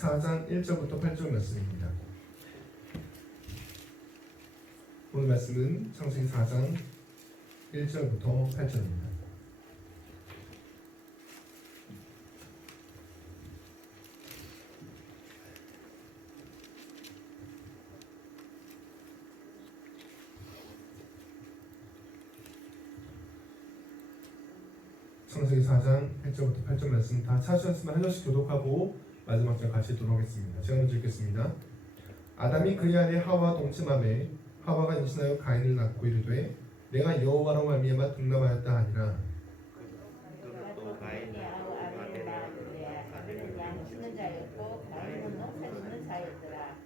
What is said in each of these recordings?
4장 1절부터 8절 말씀입니다. 오늘 말씀은 창세기 4장 1절부터 8절입니다. 창세기 4장 1절부터 8절 말씀 다 찾으셨으면 한 절씩 교독하고 마지막 절 같이 읽도록 하겠습니다. 제가 먼저 읽겠습니다. 아담이 그의 아내 하와 동침하매 하와가 임신하여 가인을 낳고 이르되 내가 여호와로 말미암아 둥남하였다 하니라. 그것도 가인이 아벨을 낳았는데 아벨은 양 치는 자였고 가인은 농사 짓는 자였더라.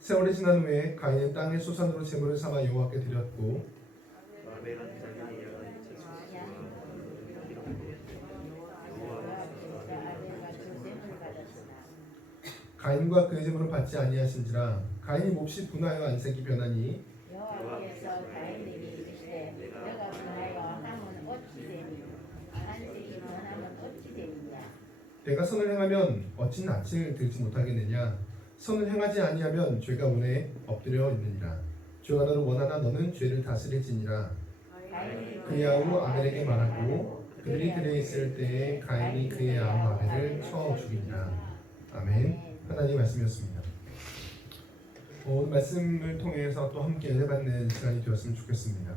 세월이 지난 후에 가인은 땅의 소산으로 제물을 삼아 여호와께 드렸고 아벨은 자기의 여자의 가인과 그의 제물을 받지 아니하신지라. 가인이 몹시 분하여 안색이 변하니 여호와께서 가인에게 이르시되 내가 분하여 함은 어찌 되니 안색이 변하면 어찌 되느냐. 내가 선을 행하면 어찌 낯을 들지 못하겠느냐. 선을 행하지 아니하면 죄가 운에 엎드려 있느니라. 죄가 너를 원하나 너는 죄를 다스릴지니라. 그의 아우 아벨에게 말하고 그들이 들에 있을 때에 가인이 그의 아우 아벨을 쳐 죽이니라. 아멘. 하나님 말씀이었습니다. 오늘 말씀을 통해서 또 함께 은혜받는 시간이 되었으면 좋겠습니다.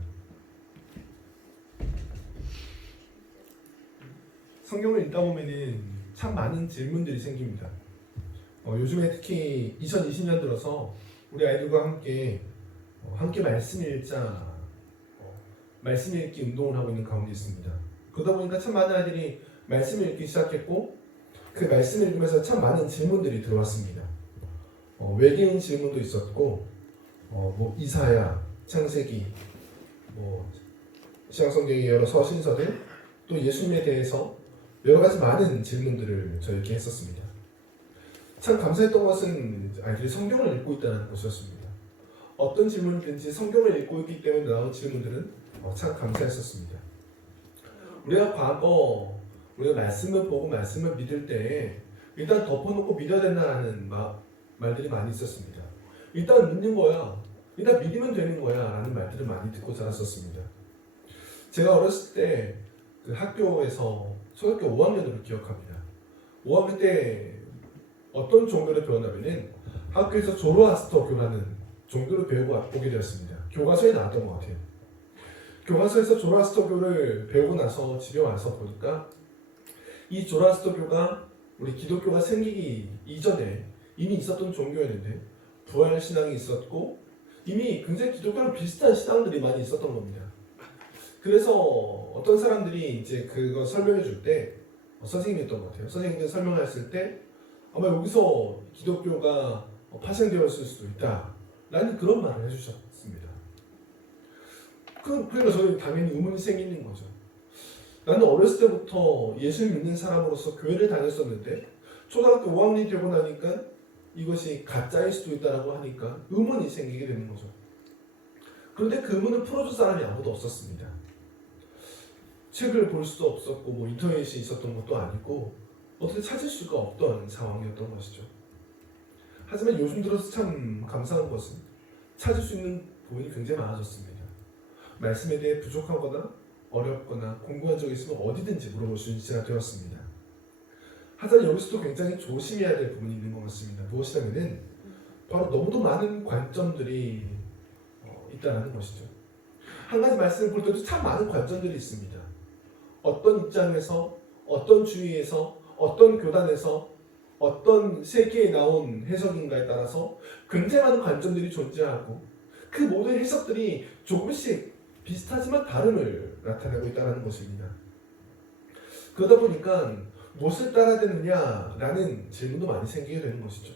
성경을 읽다 보면은 참 많은 질문들이 생깁니다. 요즘에 특히 2020년 들어서 우리 아이들과 함께 말씀 읽자, 말씀 읽기 운동을 하고 있는 가운데 있습니다. 그러다 보니까 참 많은 아이들이 말씀 읽기 시작했고 그 말씀 읽으면서 참 많은 질문들이 들어왔습니다. 외계인 질문도 있었고, 이사야, 창세기, 신약성경의 여러 서신서들, 또 예수님에 대해서 여러 가지 많은 질문들을 저에게 했었습니다. 참 감사했던 것은 아이들이 성경을 읽고 있다는 것이었습니다. 어떤 질문이든지 성경을 읽고 있기 때문에 나온 질문들은 참 감사했었습니다. 우리가 과거 우리가 말씀을 보고 말씀을 믿을 때 일단 덮어놓고 믿어야 된다는 말들이 많이 있었습니다. 일단 믿는 거야, 일단 믿으면 되는 거야 라는 말들을 많이 듣고 자랐었습니다. 제가 어렸을 때 그 학교에서 초등학교 5학년으로 기억합니다. 5학년 때 어떤 종교를 배웠냐면은 학교에서 조로아스터교라는 종교를 배우고 오게 되었습니다. 교과서에 나왔던 것 같아요. 교과서에서 조로아스터교를 배우고 나서 집에 와서 보니까 이 조로아스터교가 우리 기독교가 생기기 이전에 이미 있었던 종교였는데 부활신앙이 있었고 이미 굉장히 기독교랑 비슷한 신앙들이 많이 있었던 겁니다. 그래서 어떤 사람들이 이제 그거 설명해 줄 때 선생님이었던 것 같아요. 선생님들 설명했을 때 아마 여기서 기독교가 파생되었을 수도 있다 라는 그런 말을 해주셨습니다. 그러니까 저는 당연히 의문이 생기는 거죠. 나는 어렸을 때부터 예수를 믿는 사람으로서 교회를 다녔었는데 초등학교 5학년이 되고 나니까 이것이 가짜일 수도 있다고 하니까 의문이 생기게 되는 거죠. 그런데 그 의문을 풀어줄 사람이 아무도 없었습니다. 책을 볼 수도 없었고 인터넷이 있었던 것도 아니고 어떻게 찾을 수가 없던 상황이었던 것이죠. 하지만 요즘 들어서 참 감사한 것은 찾을 수 있는 부분이 굉장히 많아졌습니다. 말씀에 대해 부족하거나 어렵거나 궁금한 적이 있으면 어디든지 물어볼 수 있는 시대가 되었습니다. 하지만 여기서도 굉장히 조심해야 될 부분이 있는 것 같습니다. 무엇이냐면은 바로 너무도 많은 관점들이 있다는 것이죠. 한 가지 말씀을 볼 때도 참 많은 관점들이 있습니다. 어떤 입장에서, 어떤 주의에서, 어떤 교단에서, 어떤 세계에 나온 해석인가에 따라서 굉장히 많은 관점들이 존재하고 그 모든 해석들이 조금씩 비슷하지만 다름을 나타내고 있다는 것입니다. 그러다 보니까 무엇을 따라야 되느냐라는 질문도 많이 생기게 되는 것이죠.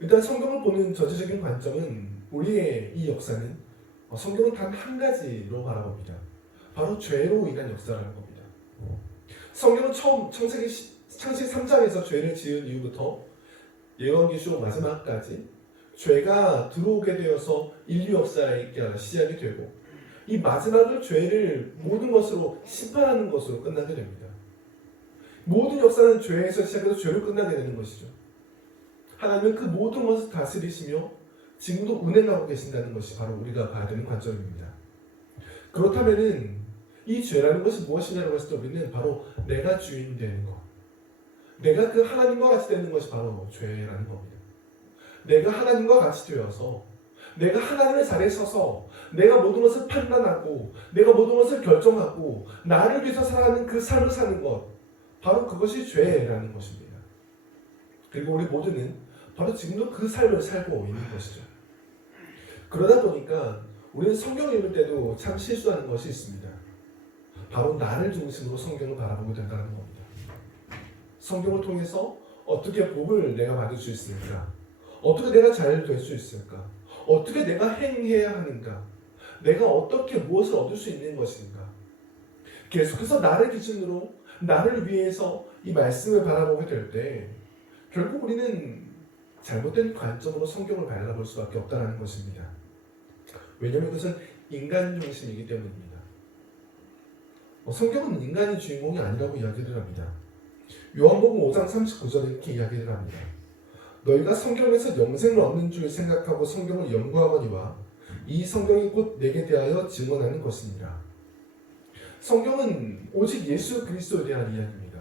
일단 성경을 보는 전체적인 관점은 우리의 이 역사는 성경은 단 한 가지로 바라봅니다. 바로 죄로 인한 역사라는 겁니다. 성경은 처음 창세기 3장에서 죄를 지은 이후부터 예언기시록 마지막까지 죄가 들어오게 되어서 인류 역사의 시작이 되고 이 마지막을 죄를 모든 것으로 심판하는 것으로 끝나게 됩니다. 모든 역사는 죄에서 시작해서 죄로 끝나게 되는 것이죠. 하나님은 그 모든 것을 다스리시며 지금도 운행하고 계신다는 것이 바로 우리가 봐야 되는 관점입니다. 그렇다면은 이 죄라는 것이 무엇이냐고 했을 때 우리는 바로 내가 주인이 되는 것, 내가 그 하나님과 같이 되는 것이 바로 죄라는 겁니다. 내가 하나님과 같이 되어서 내가 하나님의 자리에 서서 내가 모든 것을 판단하고 내가 모든 것을 결정하고 나를 위해서 살아가는 그 삶을 사는 것, 바로 그것이 죄라는 것입니다. 그리고 우리 모두는 바로 지금도 그 삶을 살고 있는 것이죠. 그러다 보니까 우리는 성경을 읽을 때도 참 실수하는 것이 있습니다. 바로 나를 중심으로 성경을 바라보게 된다는 겁니다. 성경을 통해서 어떻게 복을 내가 받을 수 있을까? 어떻게 내가 잘 될 수 있을까? 어떻게 내가 행해야 하는가? 내가 어떻게 무엇을 얻을 수 있는 것인가? 계속해서 나를 기준으로 나를 위해서 이 말씀을 바라보게 될 때 결국 우리는 잘못된 관점으로 성경을 바라볼 수밖에 없다는 것입니다. 왜냐하면 그것은 인간 중심이기 때문입니다. 성경은 인간이 주인공이 아니라고 이야기를 합니다. 요한복음 5장 39절에 이렇게 이야기를 합니다. 너희가 성경에서 영생을 얻는 줄 생각하고 성경을 연구하거니와 이 성경이 곧 내게 대하여 증언하는 것이니라. 성경은 오직 예수 그리스도에 대한 이야기입니다.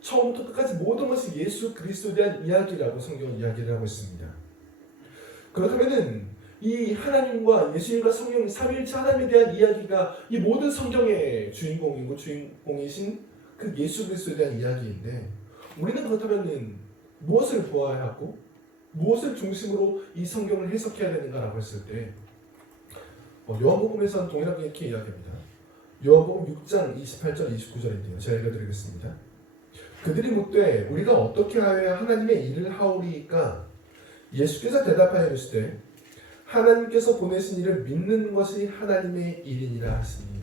처음부터 끝까지 모든 것이 예수 그리스도에 대한 이야기라고 성경은 이야기를 하고 있습니다. 그렇다면은 이 하나님과 예수님과 성령 삼위일체 하나님에 대한 이야기가 이 모든 성경의 주인공이고 주인공이신 그 예수 그리스도에 대한 이야기인데 우리는 그렇다면은 무엇을 보아야 하고 무엇을 중심으로 이 성경을 해석해야 되는가라고 했을 때 요한복음에서는 동일하게 이렇게 이야기합니다. 요한복음 6장 28절 29절인데요. 제가 읽어드리겠습니다. 그들이 묻되 우리가 어떻게 하여야 하나님의 일을 하오리이까? 예수께서 대답하여 이르시되 하나님께서 보내신 일을 믿는 것이 하나님의 일이니라 하시니.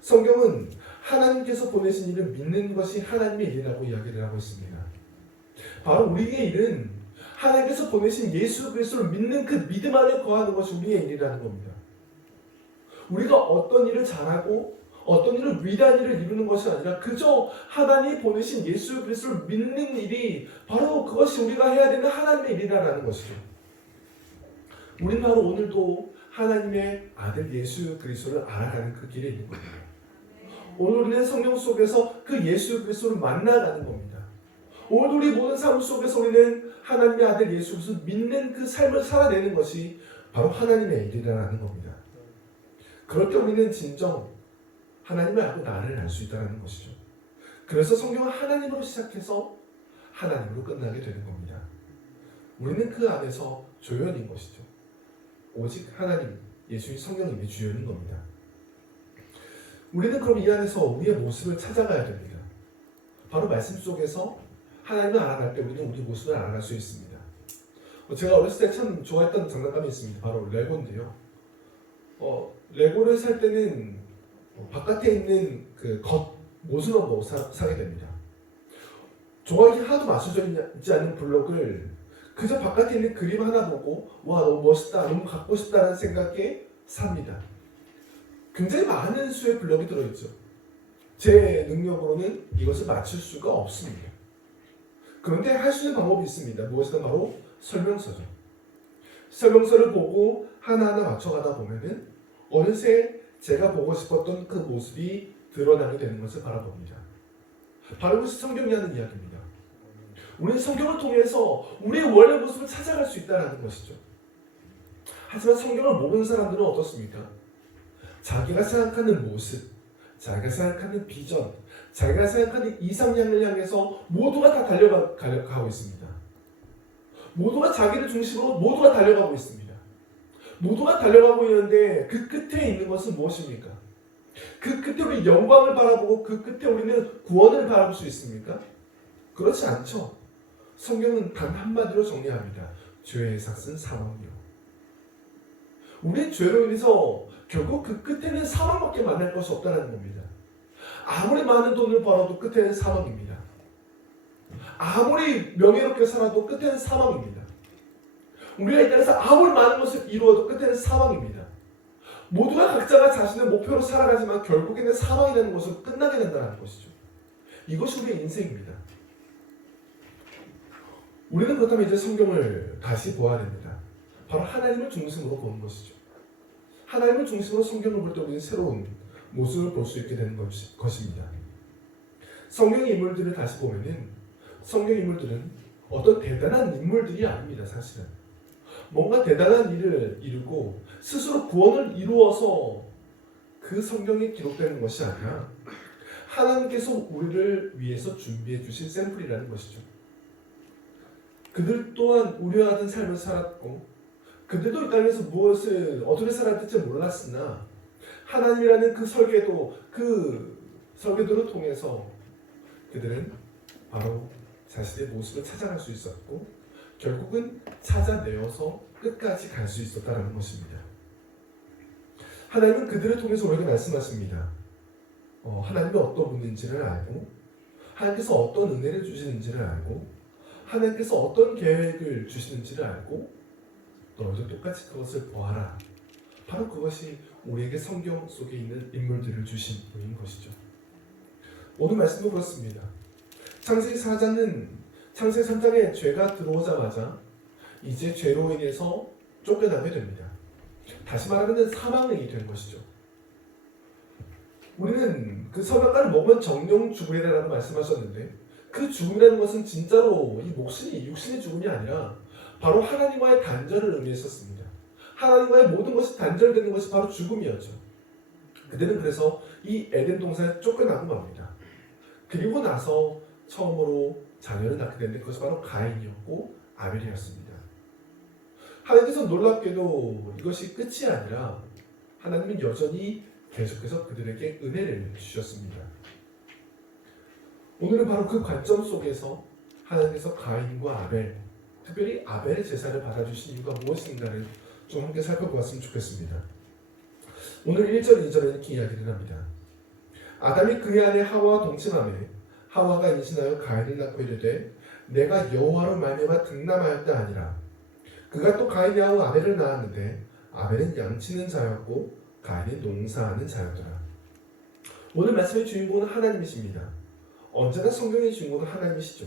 성경은 하나님께서 보내신 일을 믿는 것이 하나님의 일이라고 이야기를 하고 있습니다. 바로 우리의 일은 하나님께서 보내신 예수 그리스도를 믿는 그 믿음 안에 거하는 것이 우리의 일이라는 겁니다. 우리가 어떤 일을 잘하고 어떤 일을 위대한 일을 이루는 것이 아니라 그저 하나님이 보내신 예수 그리스도를 믿는 일이 바로 그것이 우리가 해야 되는 하나님의 일이라는 것이죠. 우리는 바로 오늘도 하나님의 아들 예수 그리스도를 알아가는 그 길에 있는 겁니다. 오늘 우리는 성경 속에서 그 예수 그리스도를 만나가는 겁니다. 오늘 우리 모든 삶 속에서 우리는 하나님의 아들 예수 그리스도를 믿는 그 삶을 살아내는 것이 바로 하나님의 일이라는 겁니다. 그럴 때 우리는 진정 하나님을 알고 나를 알 수 있다는 것이죠. 그래서 성경은 하나님으로 시작해서 하나님으로 끝나게 되는 겁니다. 우리는 그 안에서 조연인 것이죠. 오직 하나님, 예수님 성령님이 주연인 겁니다. 우리는 그럼 이 안에서 우리의 모습을 찾아가야 됩니다. 바로 말씀 속에서 하나님을 알아갈 때 우리는 우리 모습을 알아갈 수 있습니다. 제가 어렸을 때 참 좋아했던 장난감이 있습니다. 바로 레고인데요. 레고를 살 때는 바깥에 있는 그 겉 모습만 보고 사게 됩니다. 조각이 하나도 맞춰져 있지 않은 블록을 그저 바깥에 있는 그림 하나 보고 와 너무 멋있다, 너무 갖고 싶다는 생각에 삽니다. 굉장히 많은 수의 블록이 들어있죠. 제 능력으로는 이것을 맞출 수가 없습니다. 그런데 할 수 있는 방법이 있습니다. 무엇이든 바로 설명서죠. 설명서를 보고 하나하나 맞춰가다 보면은 어느새 제가 보고 싶었던 그 모습이 드러나게 되는 것을 바라봅니다. 바로 그것이 성경이 하는 이야기입니다. 우리는 성경을 통해서 우리의 원래 모습을 찾아갈 수 있다는 것이죠. 하지만 성경을 모르는 사람들은 어떻습니까? 자기가 생각하는 모습, 자기가 생각하는 비전, 자기가 생각하는 이상향을 향해서 모두가 다 달려가고 있습니다. 모두가 자기를 중심으로 모두가 달려가고 있습니다. 모두가 달려가고 있는데 그 끝에 있는 것은 무엇입니까? 그 끝에 우리 영광을 바라보고 그 끝에 우리는 구원을 바라볼 수 있습니까? 그렇지 않죠. 성경은 단 한마디로 정리합니다. 죄의 삭은 사망이요. 우리는 죄로 인해서 결국 그 끝에는 사망밖에 만날 것이 없다는 겁니다. 아무리 많은 돈을 벌어도 끝에는 사망입니다. 아무리 명예롭게 살아도 끝에는 사망입니다. 우리가 이 땅에서 아무리 많은 것을 이루어도 끝에는 사망입니다. 모두가 각자가 자신의 목표로 살아가지만 결국에는 사망이라는 것으로 끝나게 된다는 것이죠. 이것이 우리의 인생입니다. 우리는 그렇다면 이제 성경을 다시 보아야 됩니다. 바로 하나님을 중심으로 보는 것이죠. 하나님을 중심으로 성경을 볼 때 우리는 새로운 모습을 볼 수 있게 되는 것입니다. 성경 인물들을 다시 보면은 성경 인물들은 어떤 대단한 인물들이 아닙니다. 사실은 뭔가 대단한 일을 이루고 스스로 구원을 이루어서 그 성경에 기록되는 것이 아니라 하나님께서 우리를 위해서 준비해 주신 샘플이라는 것이죠. 그들 또한 우려하던 삶을 살았고 그들도 이 땅에서 무엇을 어떻게 살아야 될지 몰랐으나 하나님이라는 그 설계도를 통해서 그들은 바로 자신의 모습을 찾아갈 수 있었고 결국은 찾아내어서 끝까지 갈 수 있었다는 것입니다. 하나님은 그들을 통해서 우리에게 말씀하십니다. 하나님이 어떤 분인지를 알고 하나님께서 어떤 은혜를 주시는지를 알고 하나님께서 어떤 계획을 주시는지를 알고 너희도 똑같이 그것을 보아라. 바로 그것이 우리에게 성경 속에 있는 인물들을 주신 분인 것이죠. 오늘 말씀도 그렇습니다. 창세기 4장은 창세기 3장에 죄가 들어오자마자 이제 죄로 인해서 쫓겨나게 됩니다. 다시 말하면 사망이 된 것이죠. 우리는 그 선악과를 먹으면 정령 죽으리라고 말씀하셨는데 그 죽음이라는 것은 진짜로 이 목숨이 육신의 죽음이 아니라 바로 하나님과의 단절을 의미했었습니다. 하나님과의 모든 것이 단절되는 것이 바로 죽음이었죠. 그들은 그래서 이 에덴 동산에 쫓겨나고 맙니다. 그리고 나서 처음으로 자녀를 낳게 됐는데 그것이 바로 가인이었고 아벨이었습니다. 하나님께서 놀랍게도 이것이 끝이 아니라 하나님은 여전히 계속해서 그들에게 은혜를 주셨습니다. 오늘은 바로 그 관점 속에서 하나님께서 가인과 아벨, 특별히 아벨의 제사를 받아주신 이유가 무엇인가를 좀 함께 살펴보았으면 좋겠습니다. 오늘 1절, 2절에 이렇게 이야기를 합니다. 아담이 그의 아내 하와와 동침하매 하와가 임신하여 가인을 낳고 이르되 내가 여호와로 말미암아 등남하였다 하니라. 그가 또 가인야후 아벨을 낳았는데 아벨은 양치는 자였고 가인은 농사하는 자였더라. 오늘 말씀의 주인공은 하나님이십니다. 언제나 성경의 주인공은 하나님이시죠.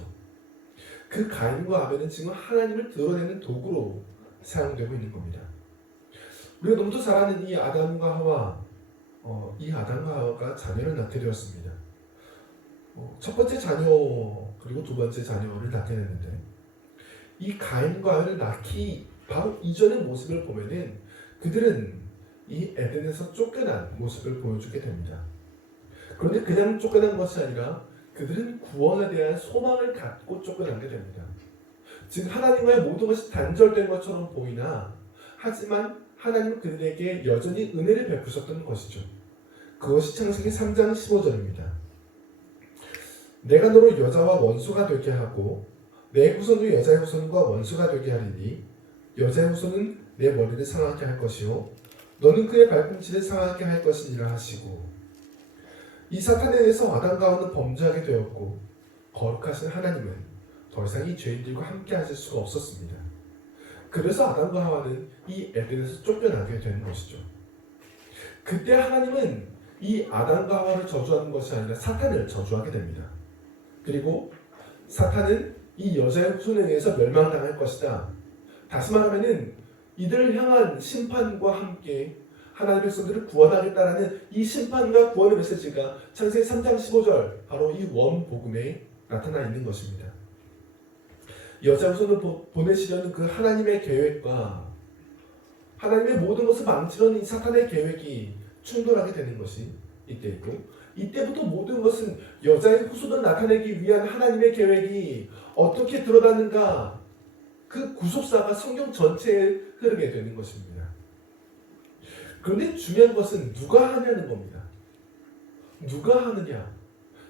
그 가인과 아벨은 지금 하나님을 드러내는 도구로 사용되고 있는 겁니다. 우리가 너무도 잘 아는 이 아담과 하와가 자녀를 낳게 되었습니다. 첫 번째 자녀 그리고 두 번째 자녀를 낳게 됐는데 이 가인과 아벨을 낳기 바로 이전의 모습을 보면은 그들은 이 에덴에서 쫓겨난 모습을 보여주게 됩니다. 그런데 그냥 쫓겨난 것이 아니라 그들은 구원에 대한 소망을 갖고 쫓겨나게 됩니다. 즉 하나님과의 모든 것이 단절된 것처럼 보이나 하지만 하나님은 그들에게 여전히 은혜를 베푸셨던 것이죠. 그것이 창세기 3장 15절입니다. 내가 너로 여자와 원수가 되게 하고 내 후손도 여자의 후손과 원수가 되게 하리니 여자의 후손은 내 머리를 상하게 할 것이요 너는 그의 발꿈치를 상하게 할 것이니라 하시고 이 사탄에 의해서 아담과 하와는 범죄하게 되었고 거룩하신 하나님은 더 이상 이 죄인들과 함께 하실 수가 없었습니다. 그래서 아담과 하와는 이 에덴에서 쫓겨나게 되는 것이죠. 그때 하나님은 이 아담과 하와를 저주하는 것이 아니라 사탄을 저주하게 됩니다. 그리고 사탄은 이 여자의 후손에 의해서 멸망당할 것이다. 다시 말하면은 이들을 향한 심판과 함께 하나님의 백성들을 구원하겠다라는 이 심판과 구원의 메시지가 창세기 3장 15절 바로 이 원복음에 나타나 있는 것입니다. 여자 후손을 보내시려는 그 하나님의 계획과 하나님의 모든 것을 망치려는 이 사탄의 계획이 충돌하게 되는 것이 이때 있고 이때부터 모든 것은 여자의 후손을 나타내기 위한 하나님의 계획이 어떻게 드러나는가 그 구속사가 성경 전체에 흐르게 되는 것입니다. 그런데 중요한 것은 누가 하냐는 겁니다. 누가 하느냐?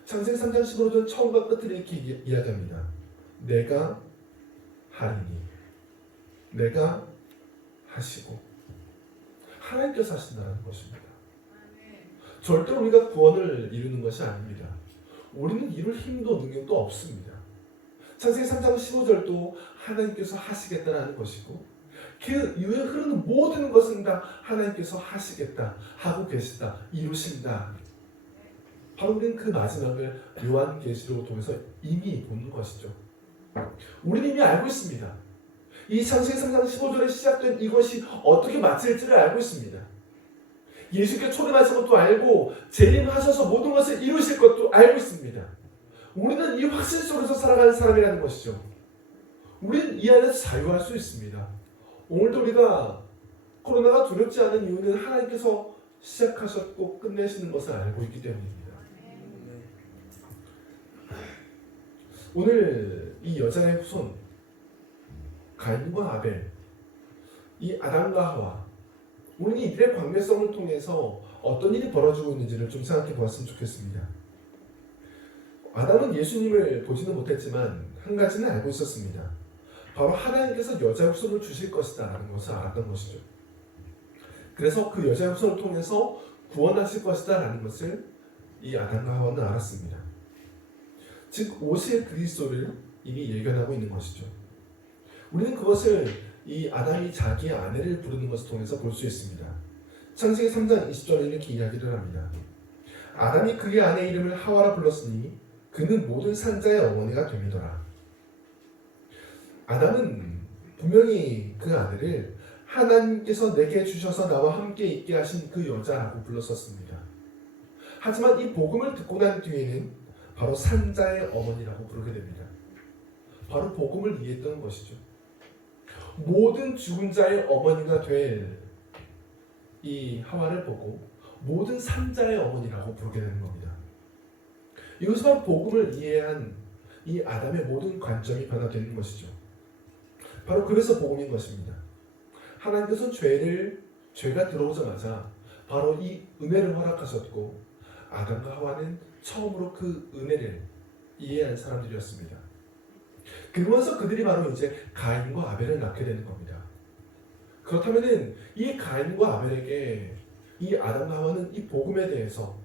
창세기 3장 15절 처음과 끝을 이렇게 이야기합니다. 내가 하리니 내가 하시고 하나님께서 하신다는 것입니다. 절대로 우리가 구원을 이루는 것이 아닙니다. 우리는 이룰 힘도 능력도 없습니다. 창세기 3장 15절도 하나님께서 하시겠다라는 것이고 그 이후에 흐르는 모든 것은 다 하나님께서 하시겠다, 하고 계시다, 이루신다. 바로 우리는 그 마지막을 요한계시록을 통해서 이미 보는 것이죠. 우리는 이미 알고 있습니다. 이 창세기 3장 15절에 시작된 이것이 어떻게 마칠지를 알고 있습니다. 예수께 초림하신 것도 알고 재림하셔서 모든 것을 이루실 것도 알고 있습니다. 우리는 이 확신 속에서 살아가는 사람이라는 것이죠. 우리는 이 안에서 자유할 수 있습니다. 오늘도 우리가 코로나가 두렵지 않은 이유는 하나님께서 시작하셨고 끝내시는 것을 알고 있기 때문입니다. 오늘 이 여자의 후손 가인과 아벨, 이 아담과 하와, 우리는 이들의 관계성을 통해서 어떤 일이 벌어지고 있는지를 좀 생각해 보았으면 좋겠습니다. 아담은 예수님을 보지는 못했지만 한 가지는 알고 있었습니다. 바로 하나님께서 여자의 후손을 주실 것이다 라는 것을 알았던 것이죠. 그래서 그 여자의 후손을 통해서 구원하실 것이다 라는 것을 이 아담과 하와는 알았습니다. 즉 오실 그리스도를 이미 예견하고 있는 것이죠. 우리는 그것을 이 아담이 자기의 아내를 부르는 것을 통해서 볼 수 있습니다. 창세기 3장 20절에 이렇게 이야기를 합니다. 아담이 그의 아내 이름을 하와라 불렀으니 그는 모든 산자의 어머니가 됨이더라. 아담은 분명히 그 아내를 하나님께서 내게 주셔서 나와 함께 있게 하신 그 여자라고 불렀었습니다. 하지만 이 복음을 듣고 난 뒤에는 바로 산자의 어머니라고 부르게 됩니다. 바로 복음을 이해했던 것이죠. 모든 죽은 자의 어머니가 될 이 하와를 보고 모든 산자의 어머니라고 부르게 되는 겁니다. 이것은 바로 복음을 이해한 이 아담의 모든 관점이 변화되는 것이죠. 바로 그래서 복음인 것입니다. 하나님께서 죄가 들어오자마자 바로 이 은혜를 허락하셨고 아담과 하와는 처음으로 그 은혜를 이해한 사람들이었습니다. 그러면서 그들이 바로 이제 가인과 아벨을 낳게 되는 겁니다. 그렇다면은 이 가인과 아벨에게 이 아담과 하와는 이 복음에 대해서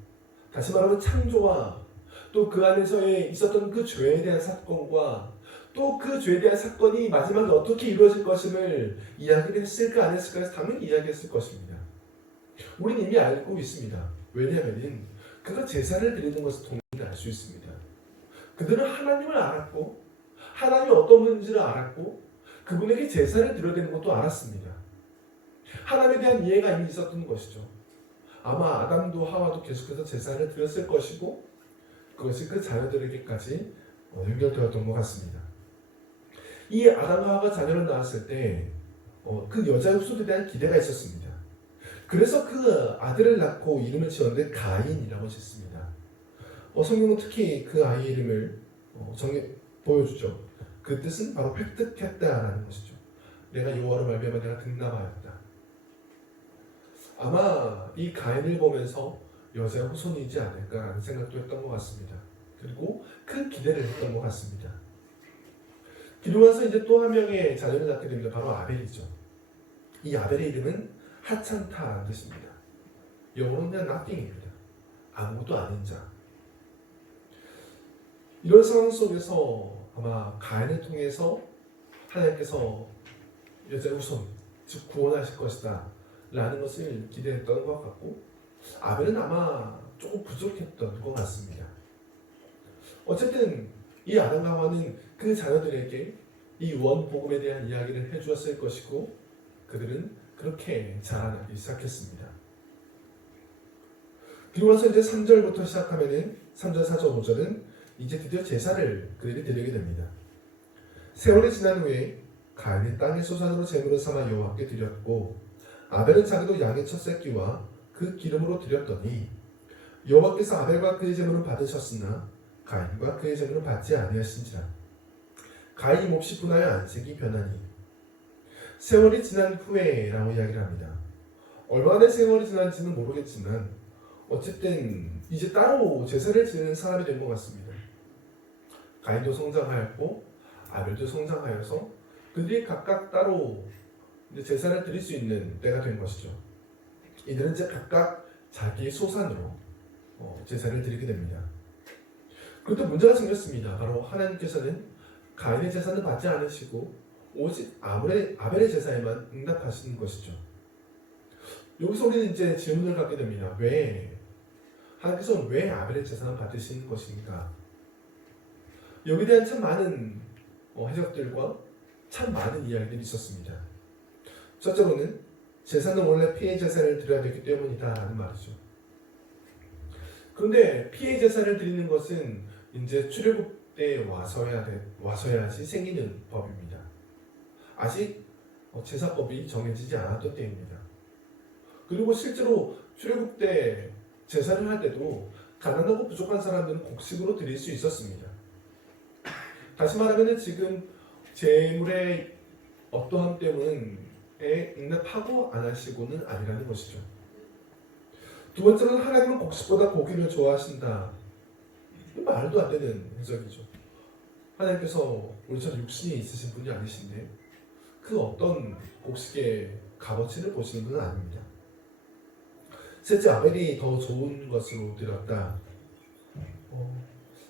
다시 말하면 창조와 또 그 안에서의 있었던 그 죄에 대한 사건과 또 그 죄에 대한 사건이 마지막에 어떻게 이루어질 것임을 이야기를 했을까 안 했을까 해서 당연히 이야기했을 것입니다. 우리는 이미 알고 있습니다. 왜냐하면 그가 제사를 드리는 것을 통해 알 수 있습니다. 그들은 하나님을 알았고 하나님이 어떤 분인지를 알았고 그분에게 제사를 드려야 되는 것도 알았습니다. 하나님에 대한 이해가 이미 있었던 것이죠. 아마 아담도 하와도 계속해서 제사를 드렸을 것이고 그것이 그 자녀들에게까지 연결되었던 것 같습니다. 이 아담과 하와가 자녀를 낳았을 때 그 여자의 후손에 대한 기대가 있었습니다. 그래서 그 아들을 낳고 이름을 지었는데 가인이라고 짓습니다. 성경은 특히 그 아이의 이름을 보여주죠. 그 뜻은 바로 획득했다라는 것이죠. 내가 여호와로 말미암아 내가 등남하였다. 아마 이 가인을 보면서 여자의 후손이지 않을까라는 생각도 했던 것 같습니다. 그리고 큰 기대를 했던 것 같습니다. 그리고 나서 이제 또 한 명의 자녀를 낳게 됩니다. 바로 아벨이죠. 이 아벨의 이름은 하찮다라는 뜻입니다. 영어로는 그냥 nothing입니다. 아무것도 아닌 자. 이런 상황 속에서 아마 가인을 통해서 하나님께서 여자의 후손, 즉 구원하실 것이다 라는 것을 기대했던 것 같고 아벨은 아마 조금 부족했던 것 같습니다. 어쨌든 이 아담과 하와는 그 자녀들에게 이 원복음에 대한 이야기를 해주었을 것이고 그들은 그렇게 자라나기 시작했습니다. 그리고 나서 이제 3절부터 시작하면은 3절, 4절, 5절은 이제 드디어 제사를 그들이 드리게 됩니다. 세월이 지난 후에 가인이 땅의 소산으로 제물을 삼아 여호와께 드렸고 아벨은 자기도 양의 첫 새끼와 그 기름으로 드렸더니 여호와께서 아벨과 그의 제물은 받으셨으나 가인과 그의 제물은 받지 아니하신지라. 가인이 몹시 분하여 안색이 변하니 세월이 지난 후에라고 이야기를 합니다. 얼마나 세월이 지난지는 모르겠지만 어쨌든 이제 따로 제사를 지내는 사람이 된 것 같습니다. 가인도 성장하였고 아벨도 성장하여서 그들이 각각 따로 이제 제사를 드릴 수 있는 때가 된 것이죠. 이들은 이제 각각 자기의 소산으로 제사를 드리게 됩니다. 그런데 문제가 생겼습니다. 바로 하나님께서는 가인의 제사는 받지 않으시고 오직 아벨의 제사에만 응답하시는 것이죠. 여기서 우리는 이제 질문을 갖게 됩니다. 왜 하나님께서 왜 아벨의 제사만 받으시는 것인가? 여기에 대한 참 많은 해석들과 참 많은 이야기들이 있었습니다. 첫째로는 제사는 원래 피해 제사를 드려야 되기 때문이다라는 말이죠. 그런데 피해 제사를 드리는 것은 이제 출애굽 때 와서야지 생기는 법입니다. 아직 제사법이 정해지지 않았던 때입니다. 그리고 실제로 출애굽 때 제사를 할 때도 가난하고 부족한 사람들은 곡식으로 드릴 수 있었습니다. 다시 말하면 지금 재물의 어떠함 때문에 응답하고 안 하시고는 아니라는 것이죠. 두 번째는 하나님은 곡식보다 고기를 좋아하신다. 말도 안 되는 해석이죠. 하나님께서 우리처럼 육신이 있으신 분이 아니신데 그 어떤 곡식의 값어치를 보시는 분은 아닙니다. 셋째, 아벨이 더 좋은 것으로 드렸다.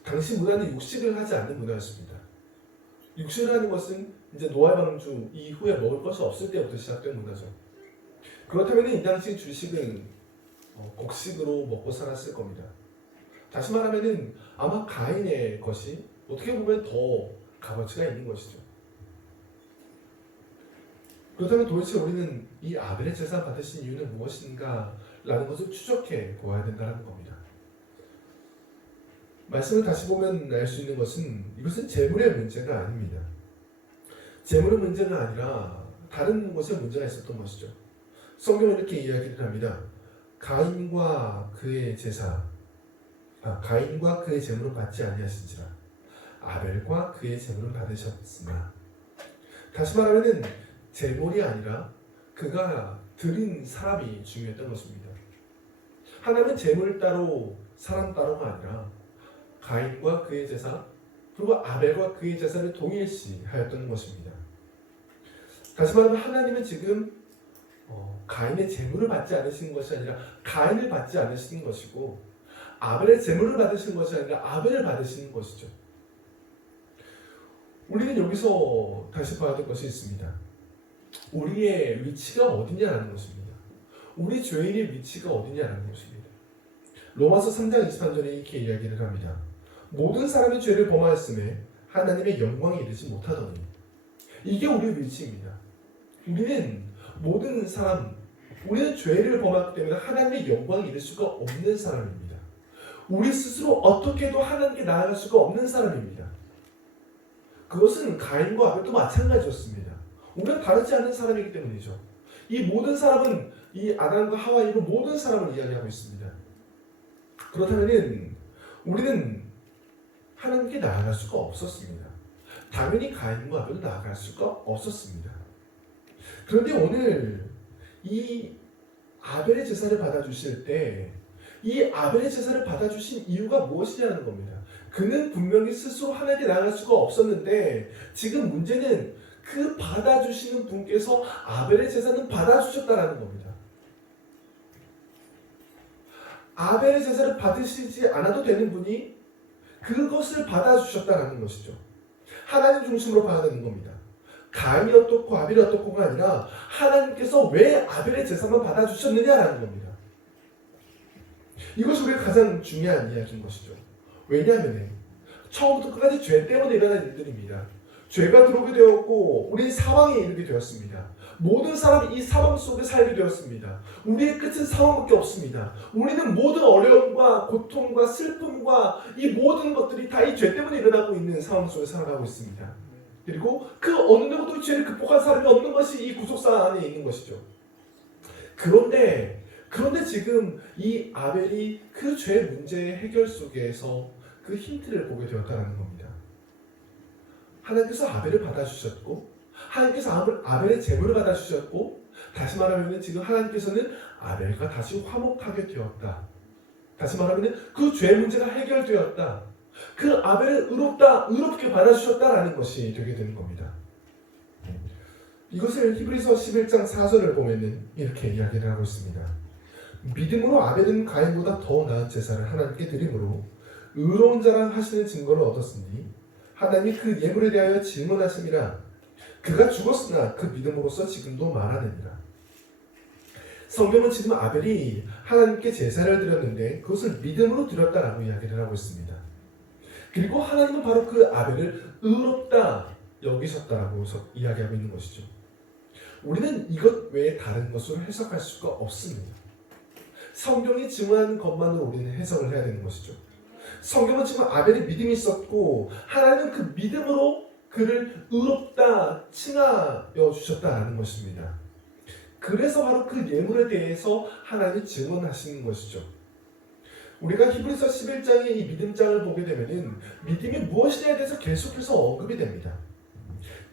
당시 문화는 육식을 하지 않는 문화였습니다. 육식을 하는 것은 이제 노아 방주 이후에 먹을 것이 없을 때부터 시작된 문화죠. 그렇다면 이 당시 주식은 곡식으로 먹고 살았을 겁니다. 다시 말하면 아마 가인의 것이 어떻게 보면 더 값어치가 있는 것이죠. 그렇다면 도대체 우리는 이 아벨의 제사 받으신 이유는 무엇인가? 라는 것을 추적해 보아야 된다는 겁니다. 말씀을 다시 보면 알 수 있는 것은 이것은 재물의 문제가 아닙니다. 재물의 문제가 아니라 다른 곳에 문제가 있었던 것이죠. 성경은 이렇게 이야기를 합니다. 가인과 그의 재물은 받지 아니하신지라 아벨과 그의 재물은 받으셨으나. 다시 말하면 재물이 아니라 그가 드린 사람이 중요했던 것입니다. 하나님은 재물 따로 사람 따로가 아니라 가인과 그의 제사 그리고 아벨과 그의 제사를 동일시하였던 것입니다. 다시 말하면 하나님은 지금 가인의 재물을 받지 않으시는 것이 아니라 가인을 받지 않으시는 것이고 아벨의 재물을 받으시는 것이 아니라 아벨을 받으시는 것이죠. 우리는 여기서 다시 봐야 될 것이 있습니다. 우리의 위치가 어디냐라는 것입니다. 우리 죄인의 위치가 어디냐라는 것입니다. 로마서 3장 23절에 이렇게 이야기를 합니다. 모든 사람이 죄를 범하였음에 하나님의 영광에 이르지 못하더니. 이게 우리의 위치입니다. 우리는 죄를 범했기 때문에 하나님의 영광에 이를 수가 없는 사람입니다. 우리 스스로 어떻게도 하나님께 나아갈 수가 없는 사람입니다. 그것은 가인과 아벨도 마찬가지였습니다. 우리가 다르지 않은 사람이기 때문이죠. 이 모든 사람은 이 아담과 하와 이후 모든 사람을 이야기하고 있습니다. 그렇다면 우리는 하나님께 나아갈 수가 없었습니다. 당연히 가인과 아벨도 나아갈 수가 없었습니다. 그런데 오늘 이 아벨의 제사를 받아주실 때 이 아벨의 제사를 받아주신 이유가 무엇이냐는 겁니다. 그는 분명히 스스로 하나님께 나아갈 수가 없었는데 지금 문제는 그 받아주시는 분께서 아벨의 제사는 받아주셨다는 겁니다. 아벨의 제사를 받으시지 않아도 되는 분이 그것을 받아주셨다는 것이죠. 하나님 중심으로 봐야 되는 겁니다. 가인이 어떻고 아벨이 어떻고가 아니라 하나님께서 왜 아벨의 제사만 받아주셨느냐라는 겁니다. 이것이 우리가 가장 중요한 이야기인 것이죠. 왜냐하면 처음부터 끝까지 죄 때문에 일어난 일들입니다. 죄가 들어오게 되었고 우리는 사망에 이르게 되었습니다. 모든 사람이 이 사망 속에 살게 되었습니다. 우리의 끝은 사망밖에 없습니다. 우리는 모든 어려움과 고통과 슬픔과 이 모든 것들이 다 이 죄 때문에 일어나고 있는 상황 속에 살아가고 있습니다. 그리고 그 어느 누구도 죄를 극복한 사람이 없는 것이 이 구속사 안에 있는 것이죠. 그런데 지금 이 아벨이 그 죄 문제의 해결 속에서 그 힌트를 보게 되었다는 겁니다. 하나님께서 아벨을 받아주셨고 하나님께서 아벨의 재물을 받아주셨고 다시 말하면 지금 하나님께서는 아벨과 다시 화목하게 되었다. 다시 말하면 그 죄 문제가 해결되었다. 그 아벨을 의롭게 받아주셨다라는 것이 되게 되는 겁니다. 이것을 히브리서 11장 4절을 보면은 이렇게 이야기를 하고 있습니다. 믿음으로 아벨은 가인보다 더 나은 제사를 하나님께 드림으로 의로운 자라 하시는 증거를 얻었으니 하나님이 그 예물에 대하여 질문하심이라. 그가 죽었으나 그 믿음으로써 지금도 말하느니라. 성경은 지금 아벨이 하나님께 제사를 드렸는데 그것을 믿음으로 드렸다라고 이야기를 하고 있습니다. 그리고 하나님은 바로 그 아벨을 의롭다 여기셨다라고 이야기하고 있는 것이죠. 우리는 이것 외에 다른 것으로 해석할 수가 없습니다. 성경이 증언하는 것만으로 우리는 해석을 해야 되는 것이죠. 성경은 지금 아벨이 믿음이 있었고 하나님은 그 믿음으로 그를 의롭다 칭하여 주셨다라는 것입니다. 그래서 바로 그 예물에 대해서 하나님이 증언하시는 것이죠. 우리가 히브리서 11장의 이 믿음장을 보게 되면은 믿음이 무엇이냐에 대해서 계속해서 언급이 됩니다.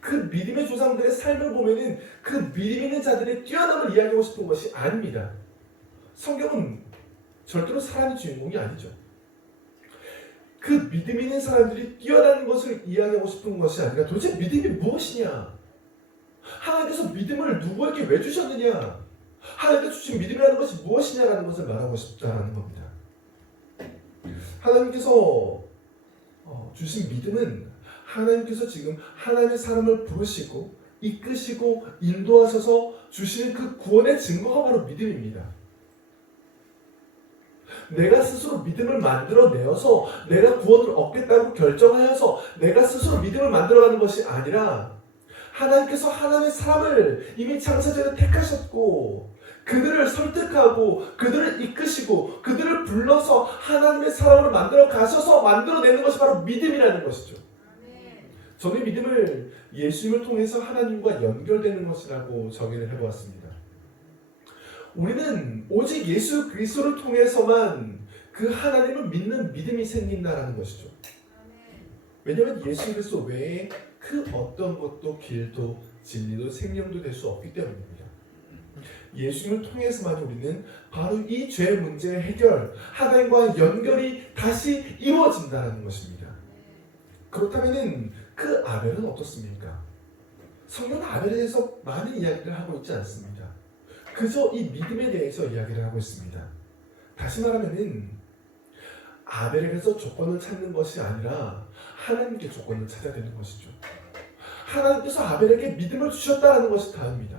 그 믿음의 조상들의 삶을 보면은 그 믿음 있는 자들의 뛰어남을 이야기하고 싶은 것이 아닙니다. 성경은 절대로 사람이 주인공이 아니죠. 그 믿음 있는 사람들이 뛰어나는 것을 이야기하고 싶은 것이 아니라 도대체 믿음이 무엇이냐? 하나님께서 믿음을 누구에게 왜 주셨느냐? 하나님께서 주신 믿음이라는 것이 무엇이냐라는 것을 말하고 싶다는 겁니다. 하나님께서 주신 믿음은 하나님께서 지금 하나님의 사람을 부르시고 이끄시고 인도하셔서 주시는 그 구원의 증거가 바로 믿음입니다. 내가 스스로 믿음을 만들어내어서 내가 구원을 얻겠다고 결정하여서 내가 스스로 믿음을 만들어가는 것이 아니라 하나님께서 하나님의 사람을 이미 창세전에 택하셨고 그들을 설득하고 그들을 이끄시고 그들을 불러서 하나님의 사람으로 만들어 가셔서 만들어내는 것이 바로 믿음이라는 것이죠. 저는 믿음을 예수님을 통해서 하나님과 연결되는 것이라고 정의를 해보았습니다. 우리는 오직 예수 그리스도를 통해서만 그 하나님을 믿는 믿음이 생긴다라는 것이죠. 왜냐하면 예수 그리스도 외에 그 어떤 것도 길도 진리도 생명도 될 수 없기 때문입니다. 예수님을 통해서만 우리는 바로 이 죄 문제의 해결, 하나님과의 연결이 다시 이루어진다는 것입니다. 그렇다면 그 아벨은 어떻습니까? 성경은 아벨에 대해서 많은 이야기를 하고 있지 않습니다. 그저 이 믿음에 대해서 이야기를 하고 있습니다. 다시 말하면 아벨에게서 조건을 찾는 것이 아니라 하나님께 조건을 찾아야 되는 것이죠. 하나님께서 아벨에게 믿음을 주셨다는 것이 다릅니다.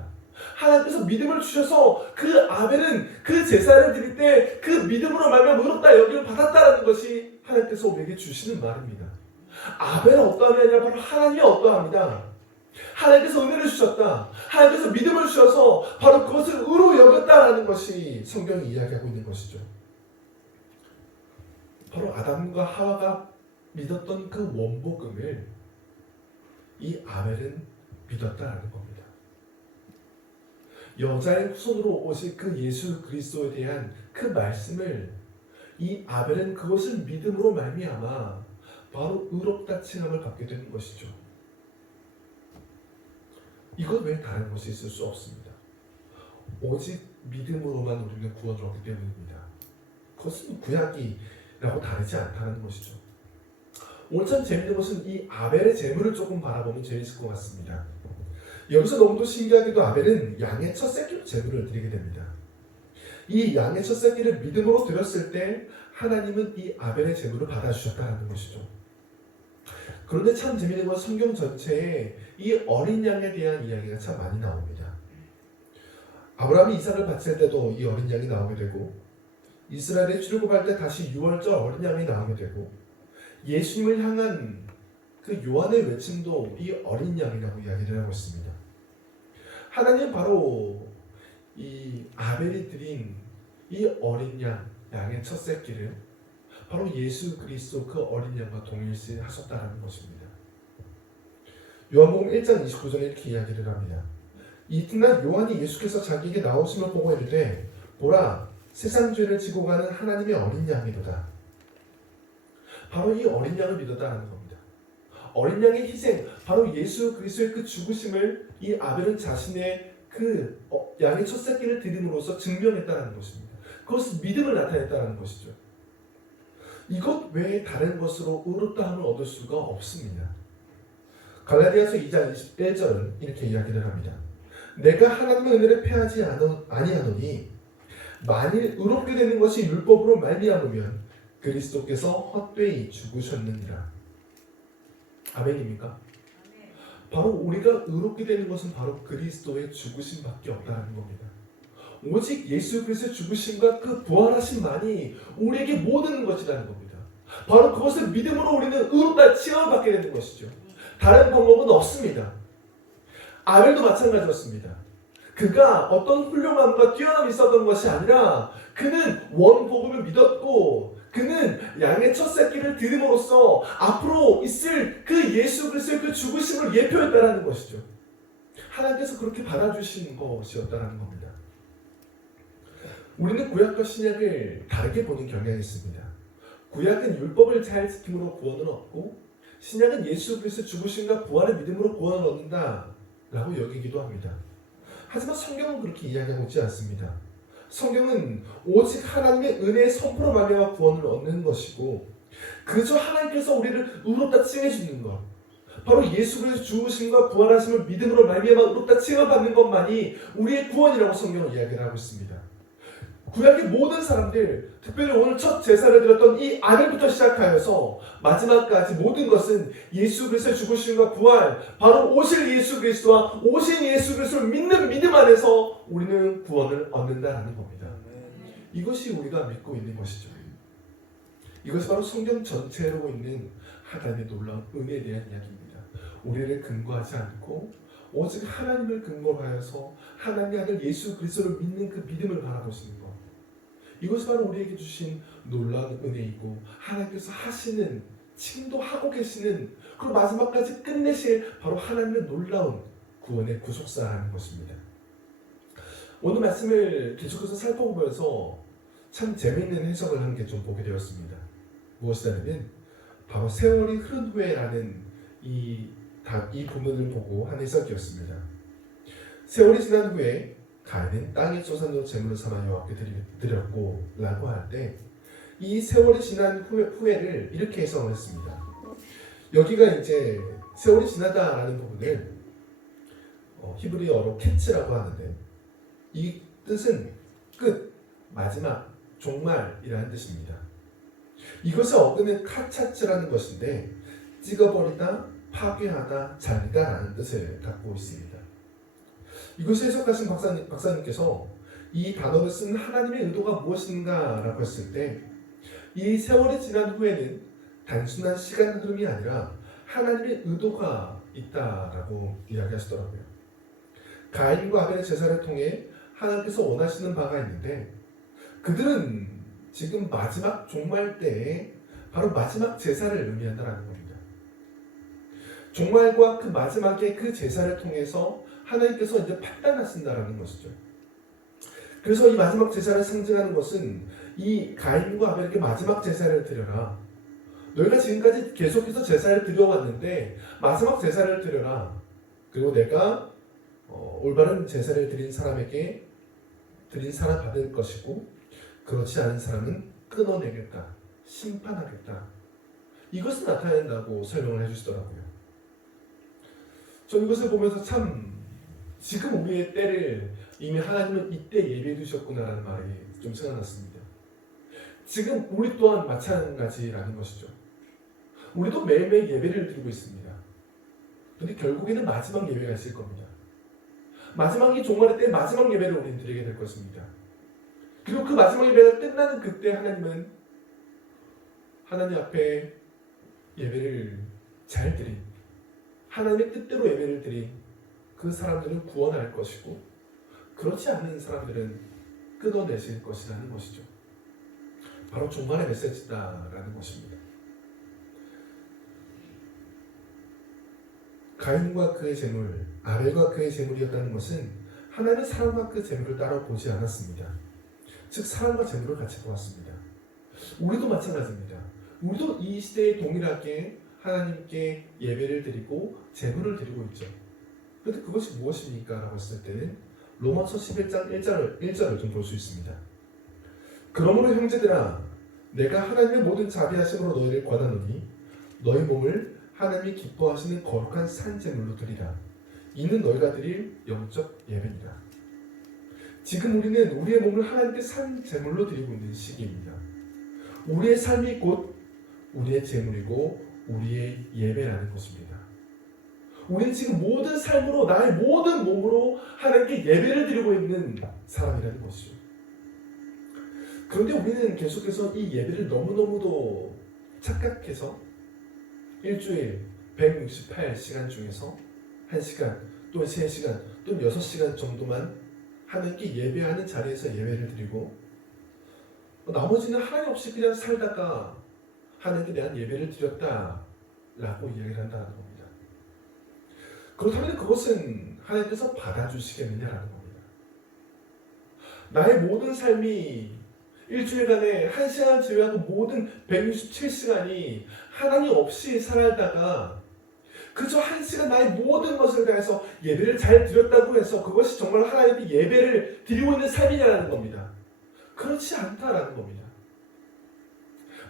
하나님께서 믿음을 주셔서 그 아벨은 그 제사를 드릴 때 그 믿음으로 말미암아 의롭다 여김을 받았다는 것이 하나님께서 우리에게 주시는 말입니다. 아벨은 어떠함이 아니라 바로 하나님이 어떠합니다. 하나님께서 은혜를 주셨다. 하나님께서 믿음을 주셔서 바로 그것을 의로 여겼다라는 것이 성경이 이야기하고 있는 것이죠. 바로 아담과 하와가 믿었던 그 원복음을 이 아벨은 믿었다라는 겁니다. 여자의 후손으로 오실 그 예수 그리스도에 대한 그 말씀을 이 아벨은 그것을 믿음으로 말미암아 바로 의롭다 칭함을 받게 되는 것이죠. 이것 외에 다른 것이 있을 수 없습니다. 오직 믿음으로만 우리는 구원을 얻기 때문입니다. 그것은 구약이라고 다르지 않다는 것이죠. 오늘 참 재밌는 것은 이 아벨의 제물을 조금 바라보면 재밌을 것 같습니다. 여기서 너무도 신기하게도 아벨은 양의 첫 새끼로 제물을 드리게 됩니다. 이 양의 첫 새끼를 믿음으로 드렸을 때 하나님은 이 아벨의 제물을 받아주셨다는 것이죠. 그런데 참 재밌는 건 성경 전체에 이 어린 양에 대한 이야기가 참 많이 나옵니다. 아브라함이 이삭을 바칠 때도 이 어린 양이 나오게 되고 이스라엘의 출애굽할 때 다시 유월절 어린 양이 나오게 되고 예수님을 향한 그 요한의 외침도 이 어린 양이라고 이야기를 하고 있습니다. 하나님은 바로 이 아벨이 드린 이 어린 양의 첫 새끼를 바로 예수 그리스도 그 어린 양과 동일시 하셨다는 것입니다. 요한복음 1장 29절에 이렇게 이야기를 합니다. 이튿날 요한이 예수께서 자기에게 나오심을 보고 이르되 보라 세상 죄를 지고 가는 하나님의 어린 양이로다. 바로 이 어린 양을 믿었다는 겁니다. 어린 양의 희생, 바로 예수 그리스도의 그 죽으심을 이 아벨은 자신의 그 양의 첫 새끼를 드림으로써 증명했다는 것입니다. 그것은 믿음을 나타냈다는 것이죠. 이것 외에 다른 것으로 의롭다함을 얻을 수가 없습니다. 갈라디아서 2장 21절은 이렇게 이야기를 합니다. 내가 하나님의 은혜를 패하지 아니하노니 만일 의롭게 되는 것이 율법으로 말미암으면 그리스도께서 헛되이 죽으셨느니라. 아멘입니까? 바로 우리가 의롭게 되는 것은 바로 그리스도의 죽으심밖에 없다는 겁니다. 오직 예수 그리스도의 죽으심과 그 부활하심만이 우리에게 모든 것이라는 겁니다. 바로 그것을 믿음으로 우리는 의롭다 칭함받게 되는 것이죠. 다른 방법은 없습니다. 아벨도 마찬가지였습니다. 그가 어떤 훌륭함과 뛰어남이 있었던 것이 아니라 그는 원복음을 믿었고 그는 양의 첫 새끼를 드림으로써 앞으로 있을 그 예수 그리스도의 그 죽으심을 예표했다라는 것이죠. 하나님께서 그렇게 받아주신 것이었다라는 겁니다. 우리는 구약과 신약을 다르게 보는 경향이 있습니다. 구약은 율법을 잘 지킴으로 구원을 얻고 신약은 예수 그리스도의 죽으심과 부활의 믿음으로 구원을 얻는다라고 여기기도 합니다. 하지만 성경은 그렇게 이야기하고 있지 않습니다. 성경은 오직 하나님의 은혜의 선포로 말미암아 구원을 얻는 것이고 그저 하나님께서 우리를 의롭다 칭해주는 것, 바로 예수 그리스도의 죽으심과 부활하심을 믿음으로 말미암아 의롭다 칭함받는 것만이 우리의 구원이라고 성경은 이야기를 하고 있습니다. 구약의 모든 사람들, 특별히 오늘 첫 제사를 드렸던 이 아벨부터 시작하여서 마지막까지 모든 것은 예수 그리스도의 죽으심과 부활, 바로 오실 예수 그리스도와 오신 예수 그리스도를 믿는 믿음 안에서 우리는 구원을 얻는다라는 겁니다. 이것이 우리가 믿고 있는 것이죠. 이것이 바로 성경 전체로 있는 하나님의 놀라운 은혜에 대한 이야기입니다. 우리를 근거하지 않고 오직 하나님을 근거로 하여서 하나님의 아들 예수 그리스도를 믿는 그 믿음을 바라보시는 것, 이것이 바로 우리에게 주신 놀라운 은혜이고 하나님께서 하시는, 칭도하고 계시는, 그리고 마지막까지 끝내실 바로 하나님의 놀라운 구원의 구속사라는 것입니다. 오늘 말씀을 계속해서 살펴보면서 참 재미있는 해석을 한 게 좀 보게 되었습니다. 무엇이냐면 바로 세월이 흐른 후에라는 이 부분을 보고 한 해석이었습니다. 세월이 지난 후에 가인은 땅의 소산으로 제물을 삼아 여호와께 드렸고 라고 할 때 이 세월이 지난 후에를 이렇게 해석을 했습니다. 여기가 이제 세월이 지나다라는 부분을 히브리어로 캐츠라고 하는데 이 뜻은 끝, 마지막, 종말이라는 뜻입니다. 이것을 어근은 카차츠라는 것인데 찍어버리다, 파괴하다, 잘리다라는 뜻을 갖고 있습니다. 이것을 해석하신 박사님께서 이 단어를 쓴 하나님의 의도가 무엇인가 라고 했을 때 이 세월이 지난 후에는 단순한 시간 흐름이 아니라 하나님의 의도가 있다라고 이야기하시더라고요. 가인과 아벨의 제사를 통해 하나님께서 원하시는 바가 있는데 그들은 지금 마지막 종말 때에 바로 마지막 제사를 의미한다라는 겁니다. 종말과 그 마지막의 그 제사를 통해서 하나님께서 이제 판단하신다라는 것이죠. 그래서 이 마지막 제사를 상징하는 것은 이 가인과 아벨에게 마지막 제사를 드려라. 너희가 지금까지 계속해서 제사를 드려왔는데 마지막 제사를 드려라. 그리고 내가 올바른 제사를 드린 사람에게 드린 사람 받을 것이고 그렇지 않은 사람은 끊어내겠다. 심판하겠다. 이것을 나타낸다고 설명을 해주시더라고요. 전 이것을 보면서 참 지금 우리의 때를 이미 하나님은 이때 예비해 두셨구나라는 말이 좀 생각났습니다. 지금 우리 또한 마찬가지라는 것이죠. 우리도 매일매일 예배를 드리고 있습니다. 그런데 결국에는 마지막 예배가 있을 겁니다. 마지막이 종말의 때 마지막 예배를 우리는 드리게 될 것입니다. 그리고 그 마지막 예배가 끝나는 그때 하나님은 하나님 앞에 예배를 잘 드린, 하나님의 뜻대로 예배를 드린 그 사람들은 구원할 것이고 그렇지 않은 사람들은 끊어내실 것이라는 것이죠. 바로 종말의 메시지다라는 것입니다. 가인과 그의 재물, 아벨과 그의 재물이었다는 것은 하나님은 사람과 그 재물을 따로 보지 않았습니다. 즉 사람과 재물을 같이 보았습니다. 우리도 마찬가지입니다. 우리도 이 시대에 동일하게 하나님께 예배를 드리고 재물을 드리고 있죠. 그런데 그것이 무엇입니까? 라고 했을 때는 로마서 11장 1절을 좀 볼 수 있습니다. 그러므로 형제들아 내가 하나님의 모든 자비하심으로 너희를 권하노니 너희 몸을 하나님이 기뻐하시는 거룩한 산제물로 드리라. 이는 너희가 드릴 영적 예배니라. 지금 우리는 우리의 몸을 하나님께 산제물로 드리고 있는 시기입니다. 우리의 삶이 곧 우리의 제물이고 우리의 예배라는 것입니다. 우리는 지금 모든 삶으로 나의 모든 몸으로 하나님께 예배를 드리고 있는 사람이라는 것이죠. 그런데 우리는 계속해서 이 예배를 너무너무도 착각해서 일주일 168시간 중에서 1시간 또는 3시간 또는 6시간 정도만 하나님께 예배하는 자리에서 예배를 드리고 나머지는 하나님 없이 그냥 살다가 하나님께 대한 예배를 드렸다라고 이야기를 한다는 겁니다. 그렇다면 그것은 하나님께서 받아주시겠느냐라는 겁니다. 나의 모든 삶이 일주일간에 1시간 제외하고 모든 167시간이 하나님 없이 살다가 그저 1시간 나의 모든 것을 다해서 예배를 잘 드렸다고 해서 그것이 정말 하나님께 예배를 드리고 있는 삶이냐는 겁니다. 그렇지 않다라는 겁니다.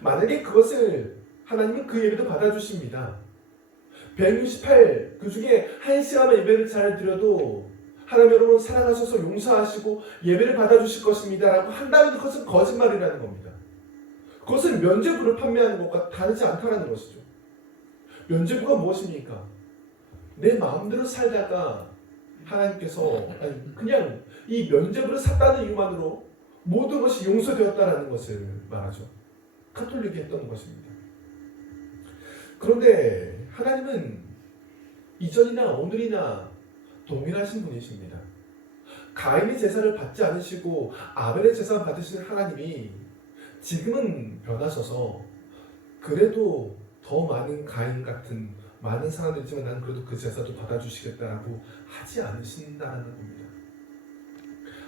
만약에 그것을 하나님은 그 예배도 받아주십니다. 168 그 중에 1시간만 예배를 잘 드려도 하나님 여러분 사랑하셔서 용서하시고 예배를 받아주실 것입니다 라고 한다면 그것은 거짓말이라는 겁니다. 그것은 면죄부를 판매하는 것과 다르지 않다는 것이죠. 면죄부가 무엇입니까? 내 마음대로 살다가 하나님께서 그냥 이 면죄부를 샀다는 이유만으로 모든 것이 용서되었다라는 것을 말하죠. 카톨릭이 했던 것입니다. 그런데 하나님은 이전이나 오늘이나 동일하신 분이십니다. 가인의 제사를 받지 않으시고 아벨의 제사를 받으시는 하나님이 지금은 변하셔서 그래도 더 많은 가인 같은 많은 사람들이지만 나는 그래도 그 제사도 받아주시겠다라고 하지 않으신다는 겁니다.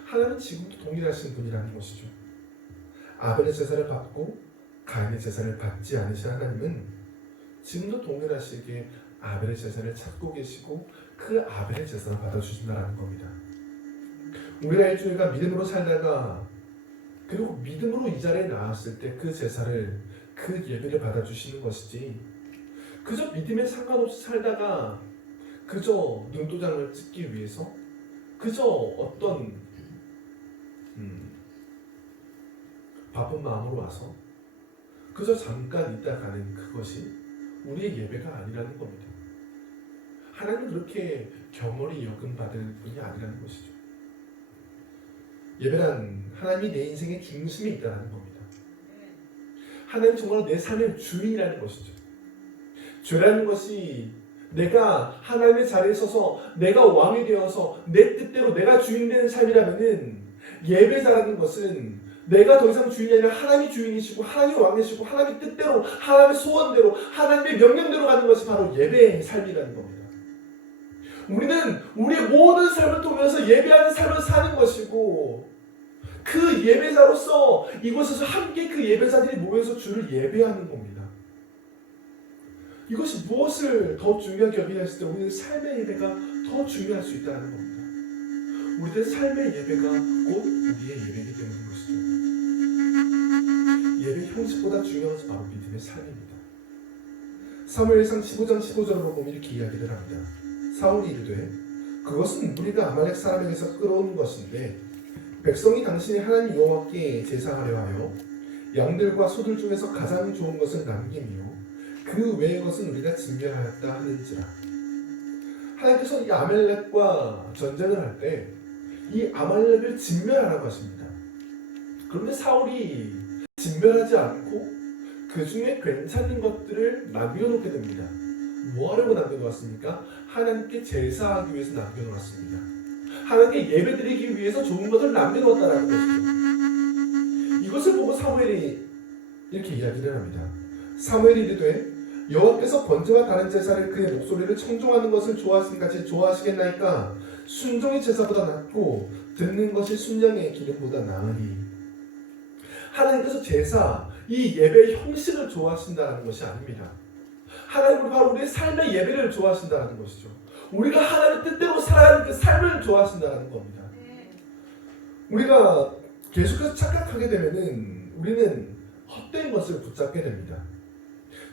하나님은 지금도 동일하신 분이라는 것이죠. 아벨의 제사를 받고 가인의 제사를 받지 않으신 하나님은 지금도 동일하시게 아벨의 제사를 찾고 계시고 그 아벨의 제사를 받아주신다는 겁니다. 우리가 일주일간 믿음으로 살다가 그리고 믿음으로 이 자리에 나왔을 때 그 제사를 그 예배를 받아주시는 것이지 그저 믿음에 상관없이 살다가 그저 눈도장을 찍기 위해서 그저 어떤 바쁜 마음으로 와서 그저 잠깐 있다 가는 그것이 우리의 예배가 아니라는 겁니다. 하나님은 그렇게 경홀히 여김받을 분이 아니라는 것이죠. 예배란 하나님이 내 인생의 중심에 있다는 겁니다. 하나님 정말 내 삶의 주인이라는 것이죠. 죄라는 것이 내가 하나님의 자리에 서서 내가 왕이 되어서 내 뜻대로 내가 주인 되는 삶이라면은 예배자라는 것은 내가 더 이상 주인이 아니라 하나님이 주인이시고 하나님이 왕이시고 하나님의 뜻대로 하나님의 소원대로 하나님의 명령대로 가는 것이 바로 예배의 삶이라는 겁니다. 우리는 우리의 모든 삶을 통해서 예배하는 삶을 사는 것이고 그 예배자로서 이곳에서 함께 그 예배자들이 모여서 주를 예배하는 겁니다. 이것이 무엇을 더 중요하게 여기냐 했을 때 우리는 삶의 예배가 더 중요할 수 있다는 겁니다. 우리들의 삶의 예배가 곧 우리의 예배이기 때문인 것이죠. 예배 형식보다 중요한 것은 바로 믿음의 삶입니다. 사무엘상 15장 15절로 보면 이렇게 이야기를 합니다. 사울이 이르되 그것은 우리가 아말렉 사람에게서 끌어온 것인데 백성이 당신이 하나님 여호와께 제사하려 하여 양들과 소들 중에서 가장 좋은 것을 남김이요 그 외의 것은 우리가 진멸하였다 하는지라. 하나님께서 이 아말렉과 전쟁을 할 때 이 아말렉을 진멸하라고 하십니다. 그런데 사울이 진멸하지 않고 그 중에 괜찮은 것들을 남겨놓게 됩니다. 뭐 하려고 남겨놓았습니까? 하나님께 제사하기 위해서 남겨놓았습니다. 하나님께 예배드리기 위해서 좋은 것을 남겨놓았다는 것이죠. 이것을 보고 사무엘이 이렇게 이야기를 합니다. 사무엘이 이르되 여호와께서 번제와 다른 제사를 그의 목소리를 청종하는 것을 좋아하신 같이 좋아하시겠나이까? 순종이 제사보다 낫고 듣는 것이 순양의 기름보다 나으니. 하나님께서 제사, 이 예배의 형식을 좋아하신다는 것이 아닙니다. 하나님은 바로 우리의 삶의 예배를 좋아하신다는 것이죠. 우리가 하나님의 뜻대로 살아가는 그 삶을 좋아하신다는 겁니다. 우리가 계속해서 착각하게 되면은 우리는 헛된 것을 붙잡게 됩니다.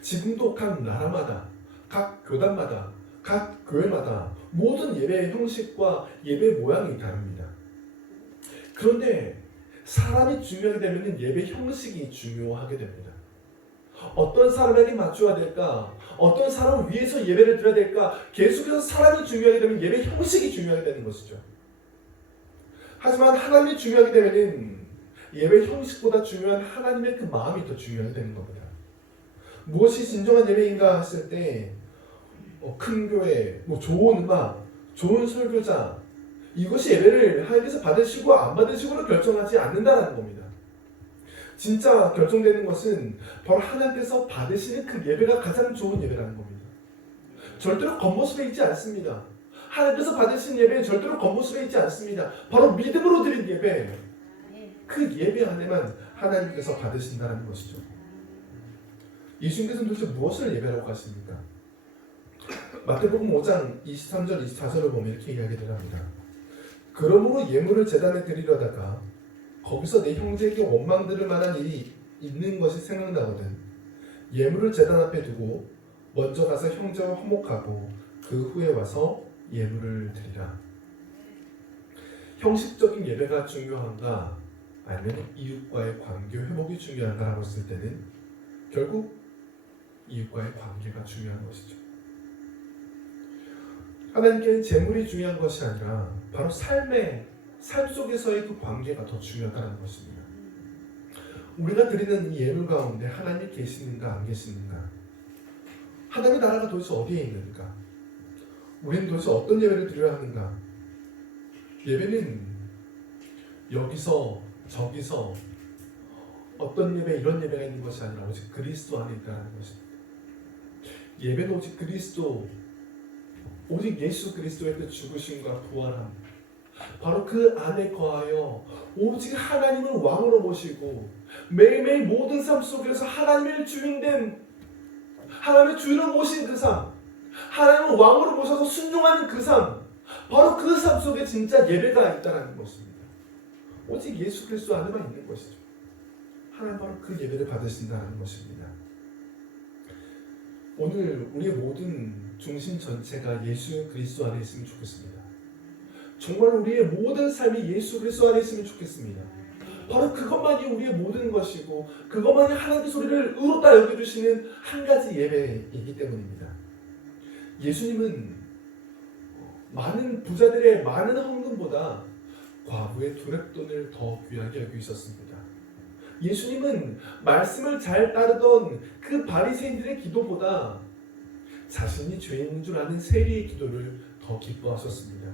지금도 각 나라마다, 각 교단마다, 각 교회마다 모든 예배의 형식과 예배 모양이 다릅니다. 그런데 사람이 중요하게 되면 예배 형식이 중요하게 됩니다. 어떤 사람에게 맞춰야 될까? 어떤 사람을 위해서 예배를 드려야 될까? 계속해서 사람이 중요하게 되면 예배 형식이 중요하게 되는 것이죠. 하지만 하나님이 중요하게 되면은 예배 형식보다 중요한 하나님의 그 마음이 더 중요하게 되는 겁니다. 무엇이 진정한 예배인가 했을 때 큰 교회, 좋은 음악, 좋은 설교자, 이것이 예배를 하나님께서 받으시고 안 받으시고로 결정하지 않는다는 겁니다. 진짜 결정되는 것은 바로 하나님께서 받으시는 그 예배가 가장 좋은 예배라는 겁니다. 절대로 겉모습에 있지 않습니다. 하나님께서 받으신 예배는 절대로 겉모습에 있지 않습니다. 바로 믿음으로 드린 예배, 그 예배 안에만 하나님께서 받으신다는 것이죠. 예수님께서는 도대체 무엇을 예배라고 하십니까? 마태복음 5장 23절 24절을 보면 이렇게 이야기를 합니다. 그러므로 예물을 제단에 드리려다가 거기서 내 형제에게 원망 들을 만한 일이 있는 것이 생각나거든 예물을 제단 앞에 두고 먼저 가서 형제와 화목하고 그 후에 와서 예물을 드리라. 형식적인 예배가 중요한가 아니면 이웃과의 관계 회복이 중요한가라고 했을 때는 결국 이웃과의 관계가 중요한 것이죠. 하나님께는 재물이 중요한 것이 아니라 바로 삶 속에서의 그 관계가 더 중요하다는 것입니다. 우리가 드리는 이 예물 가운데 하나님이 계시는가 안 계시는가, 하나님의 나라가 도대체 어디에 있는가, 우리는 도대체 어떤 예배를 드려야 하는가. 예배는 여기서 저기서 어떤 예배 이런 예배가 있는 것이 아니라 오직 그리스도 안에 있다는 것입니다. 예배는 오직 그리스도, 오직 예수 그리스도의 그 죽으심과 부활함, 바로 그 안에 거하여 오직 하나님을 왕으로 모시고 매일매일 모든 삶 속에서 하나님의 주인된, 하나님의 주인을 모신 그 삶, 하나님을 왕으로 모셔서 순종하는 그 삶, 바로 그 삶 속에 진짜 예배가 있다는 것입니다. 오직 예수 그리스도 안에만 있는 것이죠. 하나님 바로 그 예배를 받으신다는 것입니다. 오늘 우리의 모든 중심 전체가 예수 그리스도 안에 있으면 좋겠습니다. 정말 우리의 모든 삶이 예수 그리스도 안에 있으면 좋겠습니다. 바로 그것만이 우리의 모든 것이고 그것만이 하나님의 소리를 의롭다 여겨주시는 한 가지 예배이기 때문입니다. 예수님은 많은 부자들의 많은 헌금보다 과부의 두렙돈을 더 귀하게 여기고 있었습니다. 예수님은 말씀을 잘 따르던 그 바리새인들의 기도보다 자신이 죄인인 줄 아는 세리의 기도를 더 기뻐하셨습니다.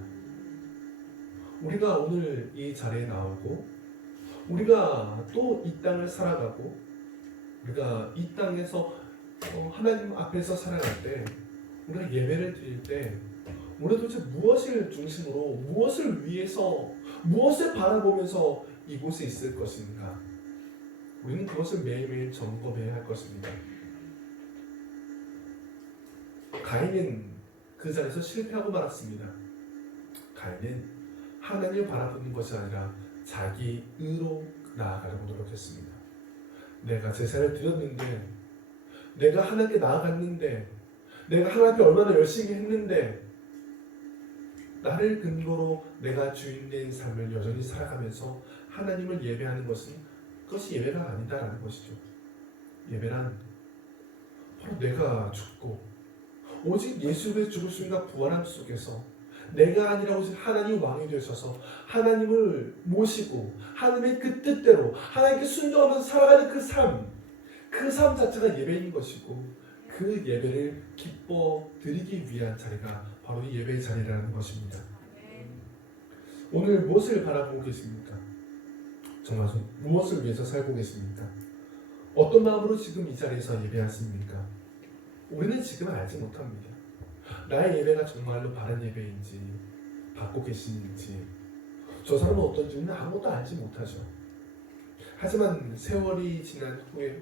우리가 오늘 이 자리에 나오고 우리가 또 이 땅을 살아가고 우리가 이 땅에서 하나님 앞에서 살아갈 때, 우리가 예배를 드릴 때 우리가 도대체 무엇을 중심으로, 무엇을 위해서, 무엇을 바라보면서 이곳에 있을 것인가, 우리는 그것을 매일매일 점검해야 할 것입니다. 가인은 그 자리에서 실패하고 말았습니다. 가인은 하나님을 바라보는 것이 아니라 자기 의로 나아가려고 노력했습니다. 내가 제사를 드렸는데, 내가 하나님께 나아갔는데, 내가 하나님께 얼마나 열심히 했는데, 나를 근거로 내가 주인된 삶을 여전히 살아가면서 하나님을 예배하는 것은 그것이 예배가 아니다라는 것이죠. 예배란 바로 내가 죽고 오직 예수의 죽으심과 부활함 속에서 내가 아니라 오직 하나님 왕이 되셔서 하나님을 모시고 하나님의 그 뜻대로 하나님께 순종하면서 살아가는 그 삶 자체가 예배인 것이고, 그 예배를 기뻐 드리기 위한 자리가 바로 이 예배의 자리라는 것입니다. 오늘 무엇을 바라보고 계십니까? 정말 무엇을 위해서 살고 계십니까? 어떤 마음으로 지금 이 자리에서 예배하십니까? 우리는 지금 알지 못합니다. 나의 예배가 정말로 바른 예배인지, 받고 계시는지, 저 사람은 어떤지 우리는 아무것도 알지 못하죠. 하지만 세월이 지난 후에,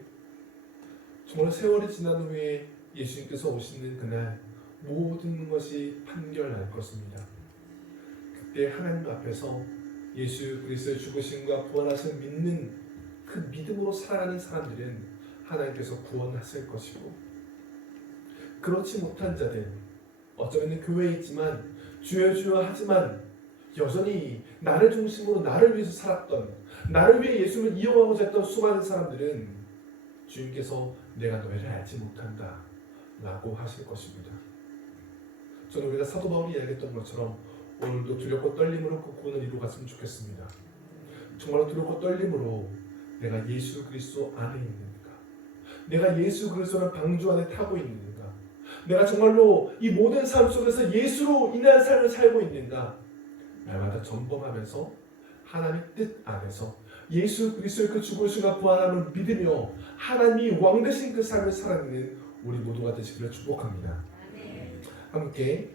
정말 세월이 지난 후에 예수님께서 오시는 그날 모든 것이 판결날 것입니다. 그때 하나님 앞에서 예수 그리스도의 죽으심과 부활하심을 믿는 그 믿음으로 살아가는 사람들은 하나님께서 구원하실 것이고, 그렇지 못한 자들, 어쩌면 교회에 있지만 주여 주여 하지만 여전히 나를 중심으로 나를 위해서 살았던, 나를 위해 예수님을 이용하고자 했던 수많은 사람들은 주님께서 내가 너희를 알지 못한다, 라고 하실 것입니다. 저는 우리가 사도 바울이 이야기했던 것처럼 오늘도 두렵고 떨림으로 그 구원을 이루어갔으면 좋겠습니다. 정말로 두렵고 떨림으로 내가 예수 그리스도 안에 있는가, 내가 예수 그리스도라는 방주 안에 타고 있는가, 내가 정말로 이 모든 삶 속에서 예수로 인한 삶을 살고 있는가, 날마다 점검하면서 하나님의 뜻 안에서 예수 그리스도의 그 죽으심과 부활함을 믿으며 하나님이 왕 되신 그 삶을 살아내는 우리 모두가 되시기를 축복합니다. 함께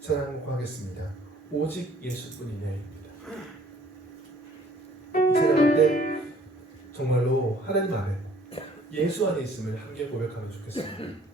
찬양하겠습니다. 오직 예수뿐이냐입니다. 찬양할 때 정말로 하나님 안에, 예수 안에 있음을 함께 고백하면 좋겠습니다.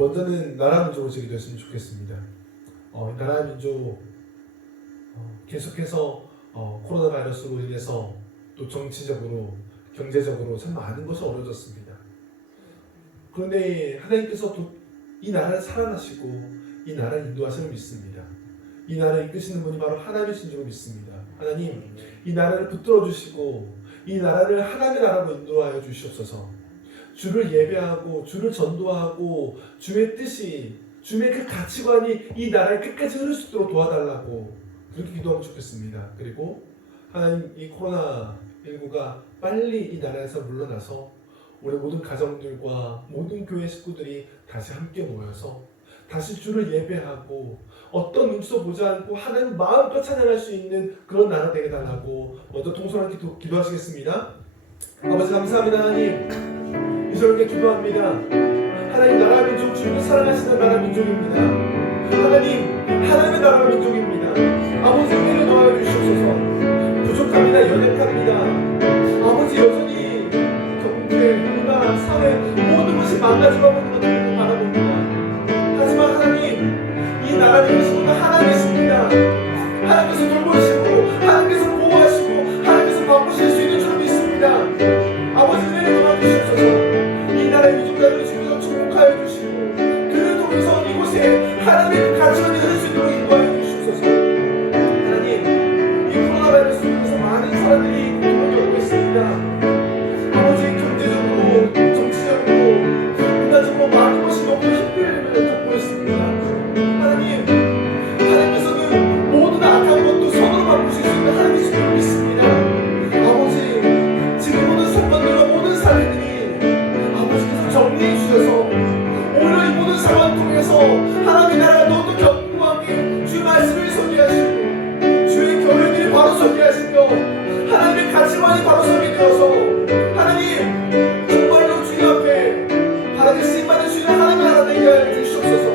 먼저는 나라 민족을 지기도 했으면 좋겠습니다. 나라 민족 계속해서 코로나 바이러스로 인해서 또 정치적으로, 경제적으로 참 많은 것이 어려워졌습니다. 그런데 하나님께서 또 이 나라를 사랑하시고 이 나라를 인도하심을 믿습니다. 이 나라를 이끄시는 분이 바로 하나님이신 줄 믿습니다. 하나님, 이 나라를 붙들어 주시고 이 나라를 하나님의 나라로 인도하여 주시옵소서. 주를 예배하고 주를 전도하고 주의 뜻이, 주의 그 가치관이 이 나라에 끝까지 흐를 수 있도록 도와달라고 그렇게 기도하면 좋겠습니다. 그리고 하나님, 이 코로나19가 빨리 이 나라에서 물러나서 우리 모든 가정들과 모든 교회 식구들이 다시 함께 모여서 다시 주를 예배하고 어떤 눈치도 보지 않고 하나님 마음껏 찬양할 수 있는 그런 나라 되게 달라고 먼저 동서랑 기도하시겠습니다. 아버지 감사합니다. 하나님, 이렇게 기도합니다. 하나님, 나라 민족, 주님을 사랑하시는 나라 민족입니다. 하나님, 하나님의 나라 민족입니다. 아버지, 은혜를 더하여 주시옵소서. 부족합니다. 연약합니다. 아버지, 여전히 경제, 문화, 사회 모든 것이 망가져가고 있는 것을 바라봅니다. 하지만 하나님, 이 나라 민족은 하나님이십니다. 하나님께서 돌보시고 하나님께서 보호하시고 하나님께서 바꾸실 수 있는 줄 믿습니다. 아버지, 은혜를 더하여 주시옵소서. 이 나라의 민족들을 주께서 축복하여 주시고 바이러스 속에서 많은 사람들이 고통을 겪고 있습니다. 아버지 경제적으로, 정치적으로, 문화적으로 많은 것이 너무 힘듦을 겪고 있습니다. 하나님, 하나님께서는 모든 악한 것도 선으로 바꾸실 수 있는 하나님이신 줄 믿습니다. 아버지, 지금 모든 사건들과 모든 사례들이 아버지께서 정리해 주셔서 오히려 이 모든 상황을 통해서 하나님의 나라가 더욱더 견고하게 주의 말씀을 서게 하시고 주의 교회들이 바로 서게 하시며 하나님의 가치관이 바로 서게 되어서 하나님 정말로 주의 앞에 바르게 쓰임받을 수 있는 하나님의 나라 되게 하여 주시옵소서.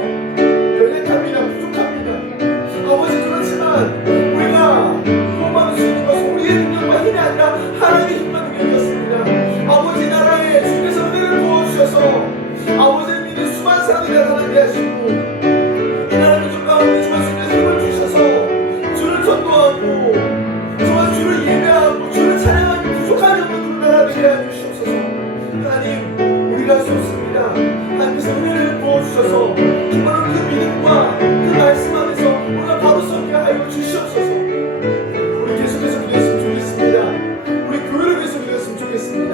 연약합니다. 부족합니다. 아버지 그렇지만 우리가 구원받을 수 있는 것은 우리의 능력과 힘이 아니라 하나님의 힘과 능력이었습니다. 아버지 나라에 주께서 은혜를 부어주셔서 아버지를 믿는 수많은 사람들이 나타나게 하시고 이 나라 민족 가운데 정말 주께서 힘을 주셔서 주를 전도하고 정말 주를 예배하고 주를 찬양하기 부족한 영혼들을 나라되게 하여 주시옵소서. 하나님 우리가 할 수 없습니다. 하나님께서 은혜를 부어주셔서 정말로 그 믿음과 그 말씀 안에서 우리가 바로 서게 하여 주시옵소서. 우리 계속해서 기도했으면 좋겠습니다. 우리 교회를 위해서 기도했으면 좋겠습니다.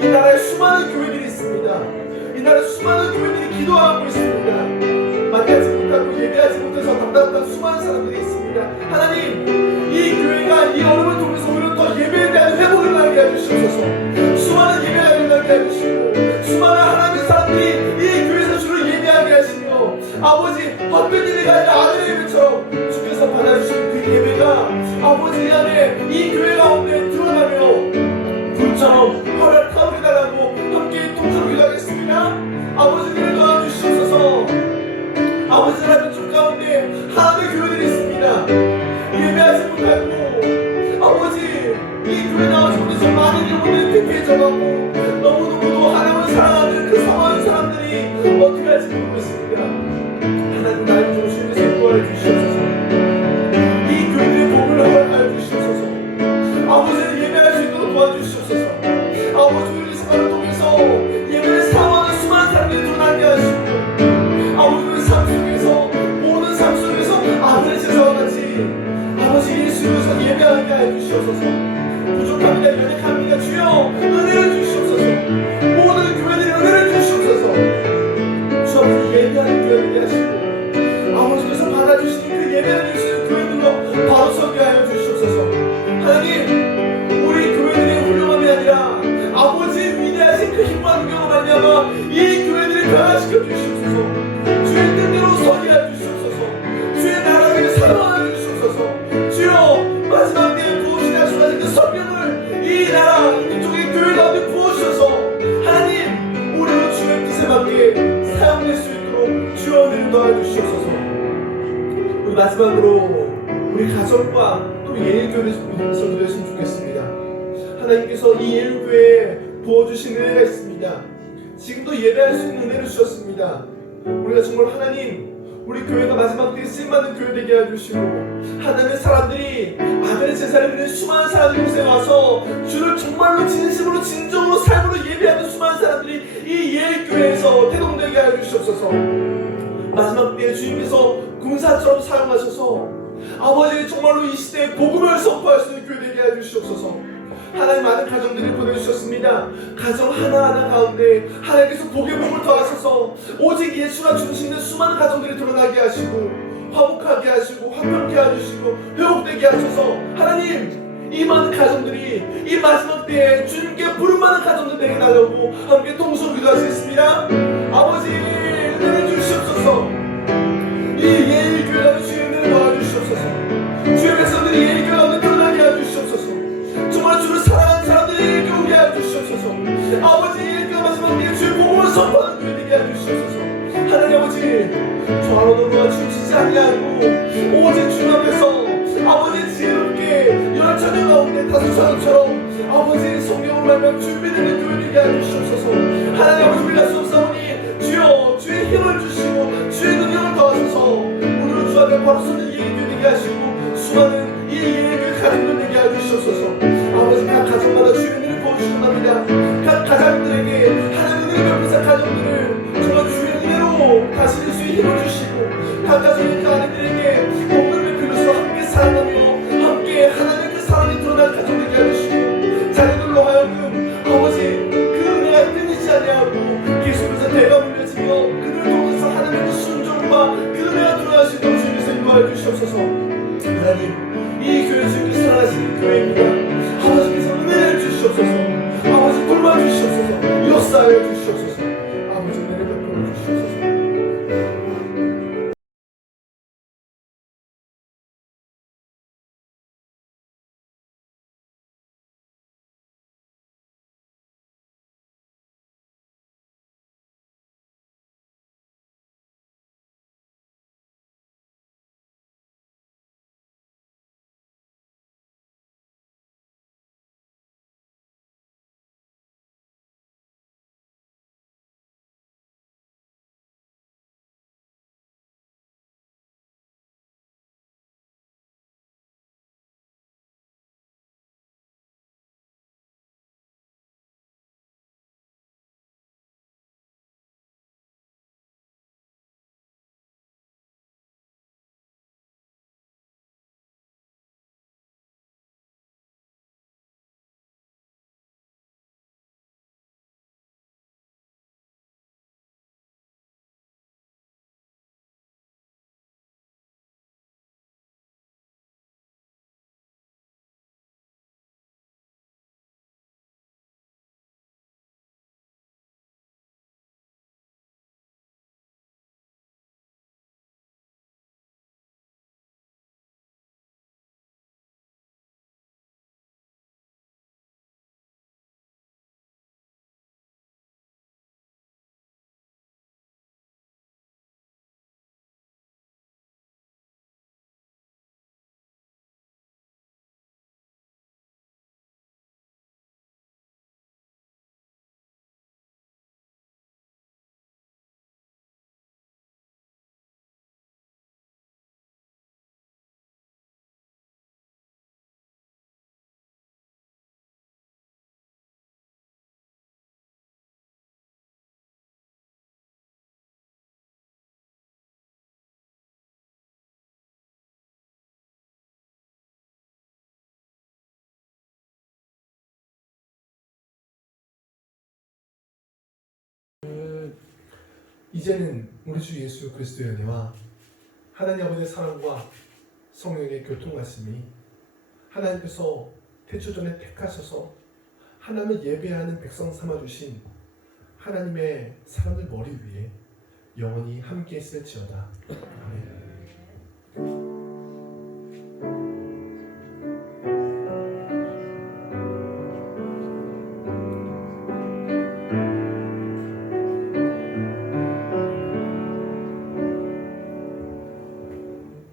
이 나라에 수많은 교회들이 있습니다. 이 나라에 수많은 교회들이 기도하고 있습니다. 만나지 못하고 예배하지 못해서 답답한 수많은 사람들이 있습니다. 하나님 이 교회가 이 어려움을 통해서 오히려 더 예배에 대한 회복을 나게 해주시옵소서. 수많은 예배가 일어나게 해주시고 수많은 하나님의 사람들이 이 교회에서 주를 예배하게 하시며 아버지 헛된 예배가 아니라 아들의 예배처럼 주께서 받아주신 그 예배가 아버지 안에 이 교회 가운데 드러나며 불처럼 활활 타오르다라고 함께 통수로 기도하겠습니다. 아버지를 도와주시옵소서. 아버지 하나님 쪽 가운데 하나님의 교회들이 있습니다. 예배하지 못하고 아버지 이 교회 나오지 못해서 많은 영혼들이 피폐해져가고 너무너무도 하나님을 사랑하는 그 사모하는 사람들이 어떻게 할지 모르고 있습니다. 하나님 나를 좀 주님께서 인도하여 주시옵소서. 이 교회들의 복을 허락하여 주시옵소서. 아버지를 예배할 수 있도록 도와주시옵소서. 아버지 우리 생활을 통해서 예배를 사모하는 수많은 사람들이 드러나게 하시고 아버지 우리 삶 속에서 모든 삶 속에서 아들의 제사와 같이 아버지 예수님께서 예배하게 하여 주시옵소서. 부족합니다. 연약합니다. 주여 은혜를 주시옵소서. 모든 교회들이 은혜를 주시옵소서. 주 앞에 예배하는 교회들이 하시고 아버지께서 받아주시는 그 예배를 주시는 교회들로 바로 서게 하여 주시옵소서. 하나님 우리 교회들의 훌륭함이 아니라 아버지의 위대하신 그 힘과 능력으로 말미암아 이 교회들을 변화시켜 주시옵소서. 주의 뜻대로 서게 하여 주시옵소서. 주의 나라를 사랑하여 주시옵소서. 주여 마지막 때에 부으시는 약속하신 그 성령을 이 나라 민족의 교회 가운데 부어주셔서 하나님 우리로 주의 뜻에 맞게 사용될 수 있도록 주여 은혜를 도와주시옵소서. 우리 마지막으로 우리 가정과 또 예일교회를 믿으면서 기도했으면 좋겠습니다. 하나님께서 이 예일교회에 부어주신 은혜가 있습니다. 지금도 예배할 수 있는 은혜를 주셨습니다. 우리가 정말 하나님 우리 교회가 마지막 때에 쓰임받는 교회 되게 해주시고 하나님의 사람들이 아들의 제사를 드리는 수많은 사람들이 곳에 와서 주를 정말로 진심으로 진정으로 삶으로 예배하는 수많은 사람들이 이 예일교회에서 태동되게 해주시옵소서. 마지막 때에 주님께서 군사처럼 사용하셔서 아버지 정말로 이 시대에 복음을 선포할 수 있는 교회 되게 해주시옵소서. 하나님 많은 가정들을 보내주셨습니다. 가정 하나하나 가운데 하나님께서 복의 복을 더하셔서 오직 예수가 중심된 수많은 가정들이 드러나게 하시고 화목하게 하시고 화평케 해주시고 회복되게 하셔서 하나님 이 많은 가정들이 이 마지막 때에 주님께 부름받는 가정들 되게 하려고 함께 통성으로 기도하시겠습니다. 아버지 은혜를 주시옵소서. 이 예일교회라는 주의 은혜를 도와주시옵소서. 주의 백성들이 예일교회 가운데 드러나게 해주시옵소서. 정말 주를 사랑하는 사람들에게 오게 해주시옵소서. 아버지 예일교회 마지막 때에 주의 복음을 선포하는 교회 되게 해주시옵소서. 하나님 아버지 저 아무도가 춤추지 아니하고 오직 주님 앞에서 아버지 지혜롭게 열처녀 가운데 다섯 사람처럼 아버지 성경을 말하며 준비되는 교회 되게 해주시옵소서. 하나님 아버지 우리가 쏟사오니 주여 주의 힘을 주시고 주의 능력을 더하셔서 우리로 주 앞에 바로 서는 예일교회 되게 하시고 수많은 이 예일교회 가정들 되게 해주시옵소서. 아버지 각 가정마다 주의 은혜를 부어주신답니다. 각 가정들에게 하나님 은혜를 베푸사 가정들을 정말 주의 은혜로 다스릴 수 있는 힘을 주시고 각 가정의 그 아내들에게 복음을 베풀면서 함께 살아가며 함께 하나님의 그 교회입니다. 아버지께서 은혜를 주시옵소서. 아버지 돌봐주시옵소서. 역사하여 주시옵소서. 아버지 은혜를 베풀어 주시옵소서. 이제는 우리 주 예수 그리스도의 은혜와 하나님 아버지의 사랑과 성령의 교통하심이 하나님께서 태초전에 택하셔서 하나님을 예배하는 백성 삼아주신 하나님의 사람들 머리 위에 영원히 함께 있을지어다. 아멘.